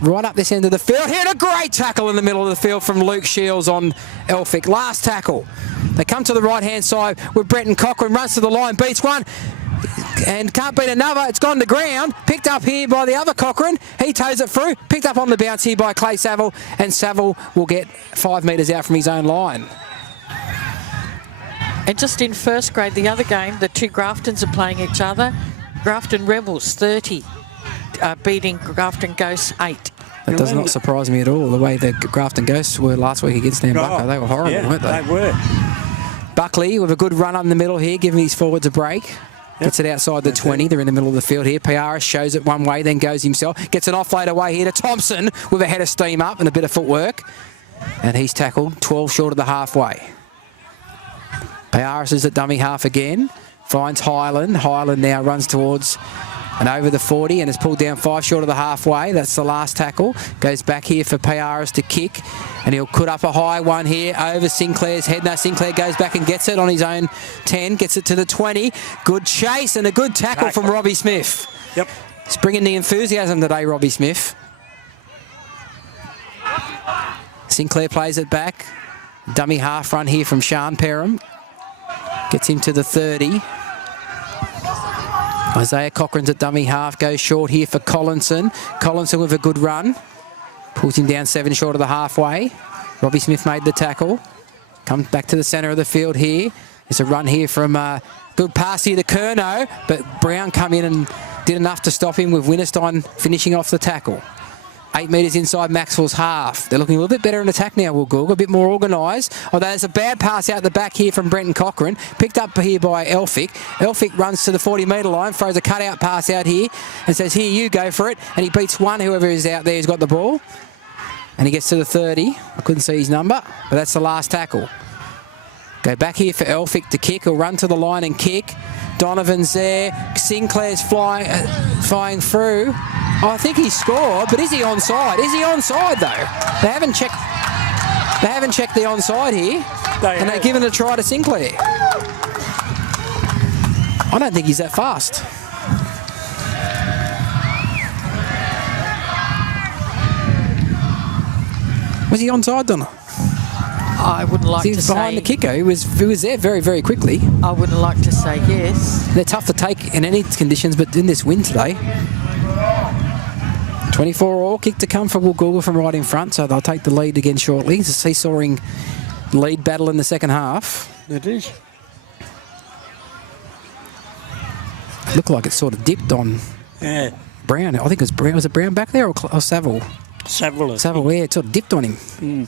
right up this end of the field. Here, and a great tackle in the middle of the field from Luke Shields on Elphick. Last tackle. They come to the right-hand side with Brenton Cochrane. Runs to the line, beats one, and can't beat another. It's gone to ground. Picked up here by the other Cochrane. He toes it through. Picked up on the bounce here by Clay Saville, and Saville will get 5 metres out from his own line. And just in first grade, the other game, the 2 Graftons are playing each other. Grafton Rebels 30, beating Grafton Ghosts 8. That does not surprise me at all, the way the Grafton Ghosts were last week against Nambucca. They were horrible, weren't they? They were. Buckley with a good run up in the middle here, giving his forwards a break. Gets it outside the 20. They're in the middle of the field here. Payaris shows it one way, then goes himself. Gets an offload away here to Thompson with a head of steam up and a bit of footwork. And he's tackled 12 short of the halfway. Payaris is at dummy half again. Finds Highland. Highland now runs towards and over the 40 and is pulled down 5 short of the halfway. That's the last tackle. Goes back here for Payaris to kick, and he'll cut up a high one here over Sinclair's head. Now Sinclair goes back and gets it on his own 10, gets it to the 20. Good chase and a good tackle from Robbie Smith. Yep. He's bringing the enthusiasm today, Robbie Smith. Sinclair plays it back. Dummy half run here from Sean Perham. Gets him to the 30. Isaiah Cochrane's at dummy half, goes short here for Collinson. Collinson with a good run. Pulls him down 7 short of the halfway. Robbie Smith made the tackle. Comes back to the centre of the field here. There's a run here from good pass here to Curnow, but Brown come in and did enough to stop him with Winterstein finishing off the tackle. 8 metres inside Macksville's half. They're looking a little bit better in attack now, Woolgoolga, a bit more organised. Although there's a bad pass out the back here from Brenton Cochrane. Picked up here by Elphick. Elphick runs to the 40-metre line, throws a cut-out pass out here and says, here, you go for it. And he beats one, whoever is out there who's got the ball. And he gets to the 30. I couldn't see his number, but that's the last tackle. Go back here for Elphick to kick. He'll run to the line and kick. Donovan's there. Sinclair's flying through. Oh, I think he scored, but is he onside? Is he onside though? They haven't checked the onside here, and they've given a try to Sinclair. I don't think he's that fast. Was he onside, Donna? I wouldn't like He to was say. behind the kicker. He was there very, very quickly. I wouldn't like to say yes. They're tough to take in any conditions, but in this wind today. 24 all, kick to come for Woolgoolga from right in front, so they'll take the lead again shortly. It's a seesawing lead battle in the second half. It is. It looked like it sort of dipped on Yeah. Brown. I think it was Brown. Was it Brown back there or Saville? Savile. Saville, yeah, it sort of dipped on him.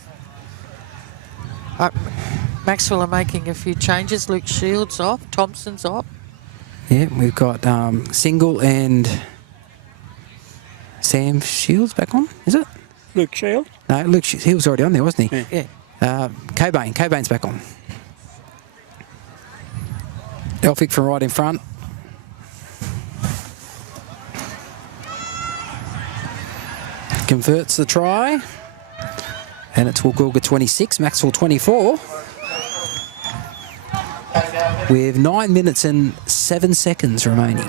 Macksville are making a few changes. Luke Shields off. Thompson's off. Yeah, we've got Single and Sam Shields back on, is it? Luke Shield. No, Luke Shields, he was already on there, wasn't he? Yeah. Yeah. Cobain's back on. Elphick from right in front. Converts the try. And it's Woolgoolga 26, Macksville 24. With 9 minutes and 7 seconds remaining.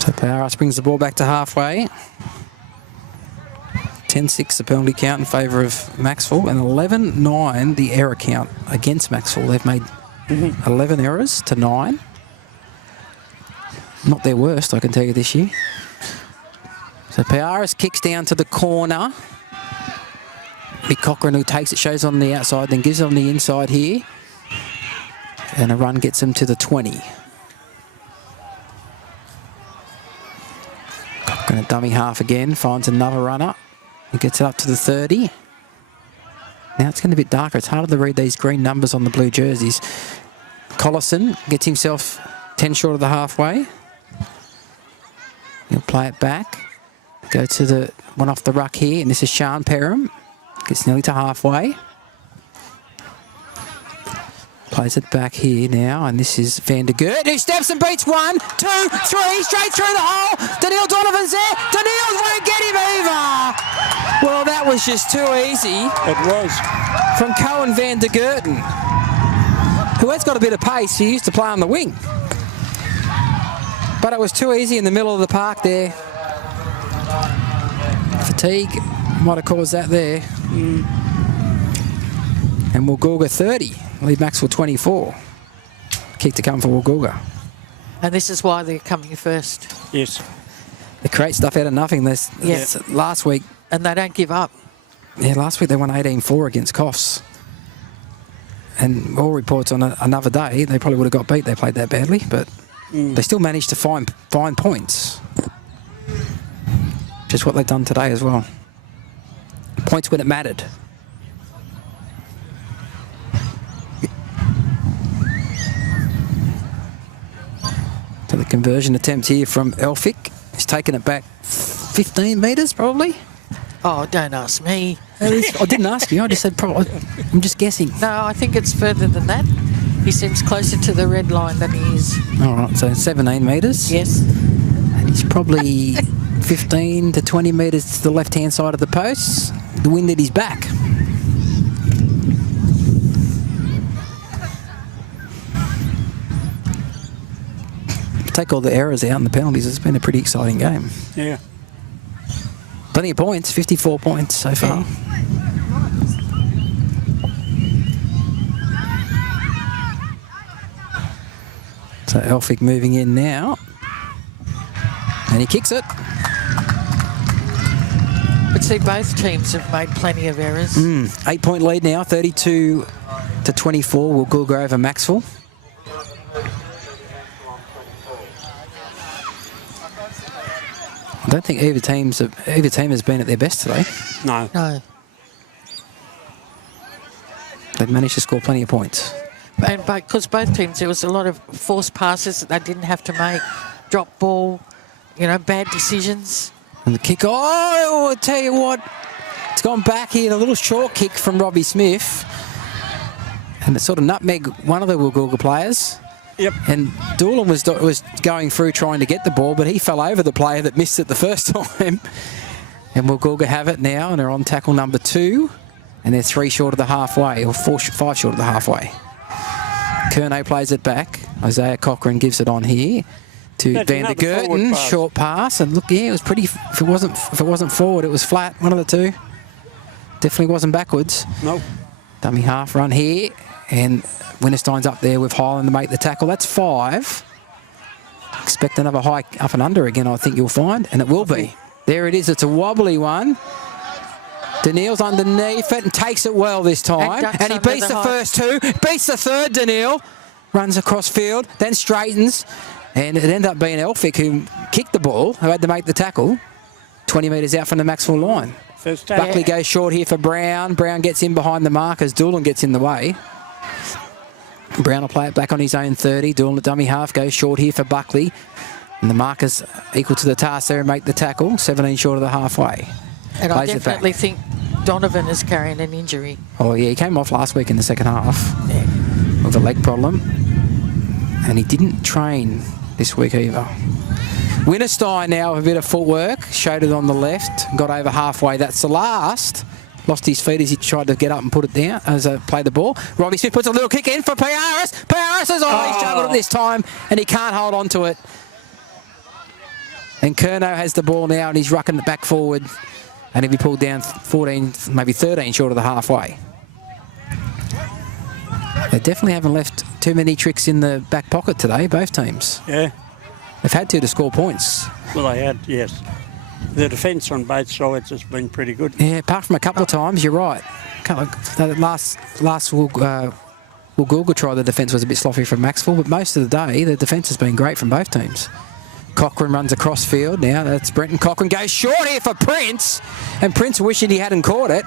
So Powerhouse brings the ball back to halfway. 10-6 the penalty count in favour of Macksville, and 11-9 the error count against Macksville. They've made 11 errors to 9. Not their worst, I can tell you, this year. So Powerhouse kicks down to the corner. Big Cochrane, who takes it, shows on the outside, then gives it on the inside here. And a run gets him to the 20. Cochrane a dummy half again, finds another runner. He gets it up to the 30. Now it's getting a bit darker. It's harder to read these green numbers on the blue jerseys. Collison gets himself 10 short of the halfway. He'll play it back. Go to the one off the ruck here, and this is Sean Perham. Gets nearly to halfway. Plays it back here now, and this is Van der Gert, who steps and beats 1, 2, 3, straight through the hole. Daniil Donovan's there. Daniil won't get him either. Well, that was just too easy. It was. From Cohen Van der Gerten, who has got a bit of pace. He used to play on the wing. But it was too easy in the middle of the park there. Fatigue might have caused that there. And Woolgoolga 30, lead Macksville 24. Kick to come for Woolgoolga. And this is why they're coming first. Yes. They create stuff out of nothing. Last week, And they don't give up. last week they won 18-4 against Coffs. And all reports on another day, they probably would have got beat. They played that badly, but they still managed to find points. Just what they've done today as well. Points when it mattered. So the conversion attempt here from Elphick. He's taken it back 15 metres probably. Oh, don't ask me. I didn't ask you, I just said probably. I'm just guessing. No, I think it's further than that. He seems closer to the red line than he is. All right, so 17 metres. Yes. And he's probably 15 to 20 metres to the left-hand side of the posts. The wind at his back. Take all the errors out and the penalties, it's been a pretty exciting game. Yeah. Plenty of points, 54 points so far. So Elphick moving in now. And he kicks it. But see, both teams have made plenty of errors. 8-point lead now, 32 to 24. Woolgoolga over Macksville. I don't think either team has been at their best today. No. No. They've managed to score plenty of points. And because both teams, there was a lot of forced passes that they didn't have to make. Drop ball, bad decisions. And the kick, I tell you what, it's gone back here, a little short kick from Robbie Smith. And it sort of nutmeg one of the Woolgoolga players. Yep. And Doolan was going through trying to get the ball, but he fell over the player that missed it the first time. And Woolgoolga have it now, and they're on tackle number 2. And they're 3 short of the halfway, or 5 short of the halfway. Curnow plays it back. Isaiah Cochrane gives it on here. to That's Van der another forward Gerten. pass. Short pass. And look, yeah, it was pretty... If it wasn't forward, it was flat. One of the two. Definitely wasn't backwards. Nope. Dummy half run here. And Winterstein's up there with Highland to make the tackle. That's 5. Expect another high up and under again, I think you'll find. And it will be. There it is. It's a wobbly one. Daniil's underneath it and takes it well this time. And he beats the first two. Beats the third, Daniil. Runs across field, then straightens. And it ended up being Elphick who kicked the ball, who had to make the tackle. 20 metres out from the Macksville line. Buckley goes short here for Brown. Brown gets in behind the markers. Doolan gets in the way. Brown will play it back on his own 30. Doolan at dummy half goes short here for Buckley. And the markers equal to the task there and make the tackle. 17 short of the halfway. And I definitely think Donovan is carrying an injury. Oh, yeah, he came off last week in the second half with a leg problem. And he didn't train this week either. Winterstein now with a bit of footwork. Showed it on the left. Got over halfway. That's the last. Lost his feet as he tried to get up and put it down, as play the ball. Robbie Smith puts a little kick in for Piaris. Piaris is he struggled it this time and he can't hold on to it. And Curnow has the ball now and he's rucking it back forward. And he'll be pulled down 14, maybe 13 short of the halfway. They definitely haven't left too many tricks in the back pocket today, both teams. Yeah. They've had to score points. Well, they had, yes. The defence on both sides has been pretty good. Yeah, apart from a couple of times, you're right. Last Woolgoolga try, the defence was a bit sloppy from Macksville, but most of the day, the defence has been great from both teams. Cochrane runs across field now. That's Brenton Cochrane goes short here for Prince. And Prince wishing he hadn't caught it.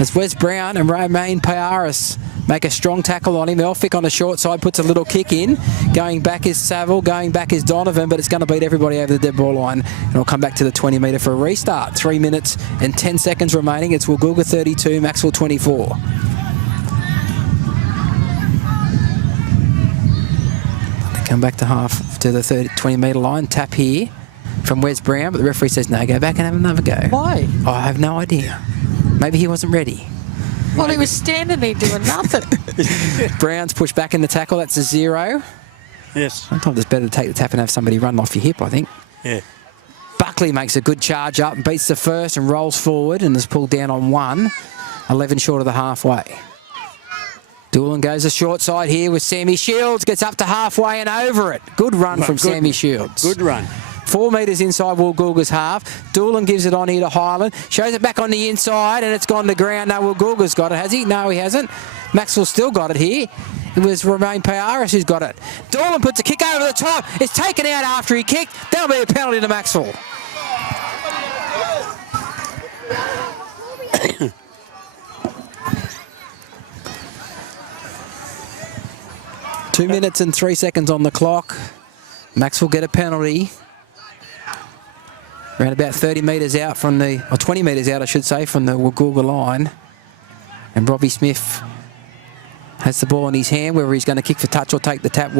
As Wes Brown and Romain Piaris make a strong tackle on him. Elphick on the short side puts a little kick in. Going back is Saville, going back is Donovan, but it's going to beat everybody over the dead ball line. And we'll come back to the 20 metre for a restart. 3 minutes and 10 seconds remaining. It's Woolgoolga 32, Macksville 24. Come back to half to the 20 metre line. Tap here from Wes Brown, but the referee says no, go back and have another go. Why? I have no idea. Maybe he wasn't ready. Well, he was standing there doing nothing. Brown's pushed back in the tackle. That's a 0. Yes. Sometimes it's better to take the tap and have somebody run off your hip, I think. Yeah. Buckley makes a good charge up and beats the first and rolls forward and is pulled down on 1. 11 short of the halfway. Doolan goes the short side here with Sammy Shields. Gets up to halfway and over it. Good run from Sammy Shields. Good run. 4 metres inside Woolgoolga's half. Doolan gives it on here to Highland. Shows it back on the inside and it's gone to ground. No, Woolgoolga's got it, has he? No, he hasn't. Macksville still got it here. It was Romain Piaris who's got it. Doolan puts a kick over the top. It's taken out after he kicked. That'll be a penalty to Macksville. 2 minutes and 3 seconds on the clock. Macksville get a penalty. Around about 30 metres out from the, or 20 metres out, I should say, from the Woolgoolga line. And Robbie Smith has the ball in his hand. Whether he's going to kick for touch or take the tap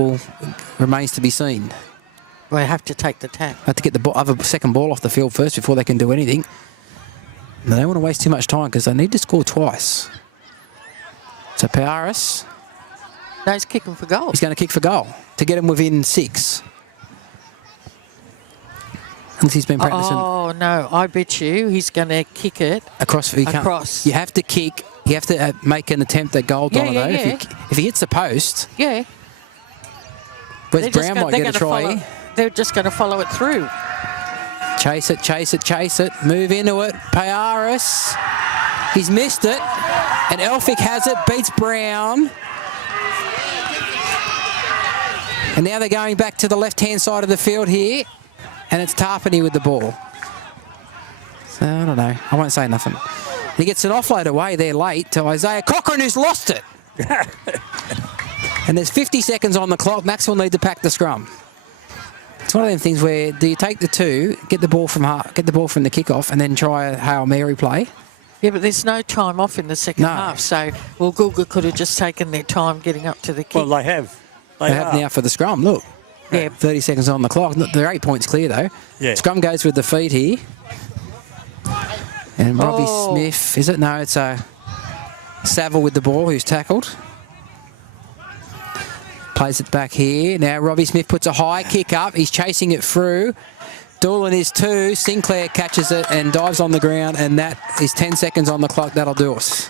remains to be seen. They have to take the tap. Have to get the other second ball off the field first before they can do anything. And they don't want to waste too much time because they need to score twice. So Piaris. No, he's kicking for goal. He's going to kick for goal to get him within 6. Unless he's been practicing. Oh, no, I bet you he's going to kick it Across. across. You have to kick. You have to make an attempt at goal, Donovan. Yeah. If he hits the post, Yeah. Wes Brown might get a try. They're just going to follow it through. Chase it. Move into it. Piaris. He's missed it. And Elphick has it. Beats Brown. And now they're going back to the left-hand side of the field here. And it's Tarpany with the ball. So, I don't know. I won't say nothing. He gets an offload away there late to Isaiah Cochrane, who's lost it. And there's 50 seconds on the clock. Macksville need to pack the scrum. It's one of them things where do you take the 2, get the ball from the kickoff, and then try a Hail Mary play? Yeah, but there's no time off in the second half. So, Woolgoolga could have just taken their time getting up to the kick. Well, they have. They have now for the scrum, look. Yeah. 30 seconds on the clock. They're 8 points clear, though. Yeah. Scrum goes with the feet here. And Robbie Smith, is it? No, it's Saville with the ball, who's tackled. Plays it back here. Now Robbie Smith puts a high kick up. He's chasing it through. Doolan is 2. Sinclair catches it and dives on the ground, and that is 10 seconds on the clock. That'll do us.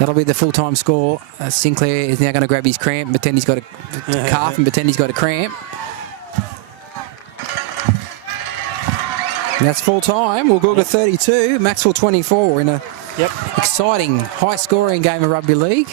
That'll be the full-time score. Sinclair is now going to grab his cramp, pretend he's got a calf and pretend he's got a cramp. And that's full-time. Woolgoolga 32, Macksville 24 in a exciting, high-scoring game of rugby league.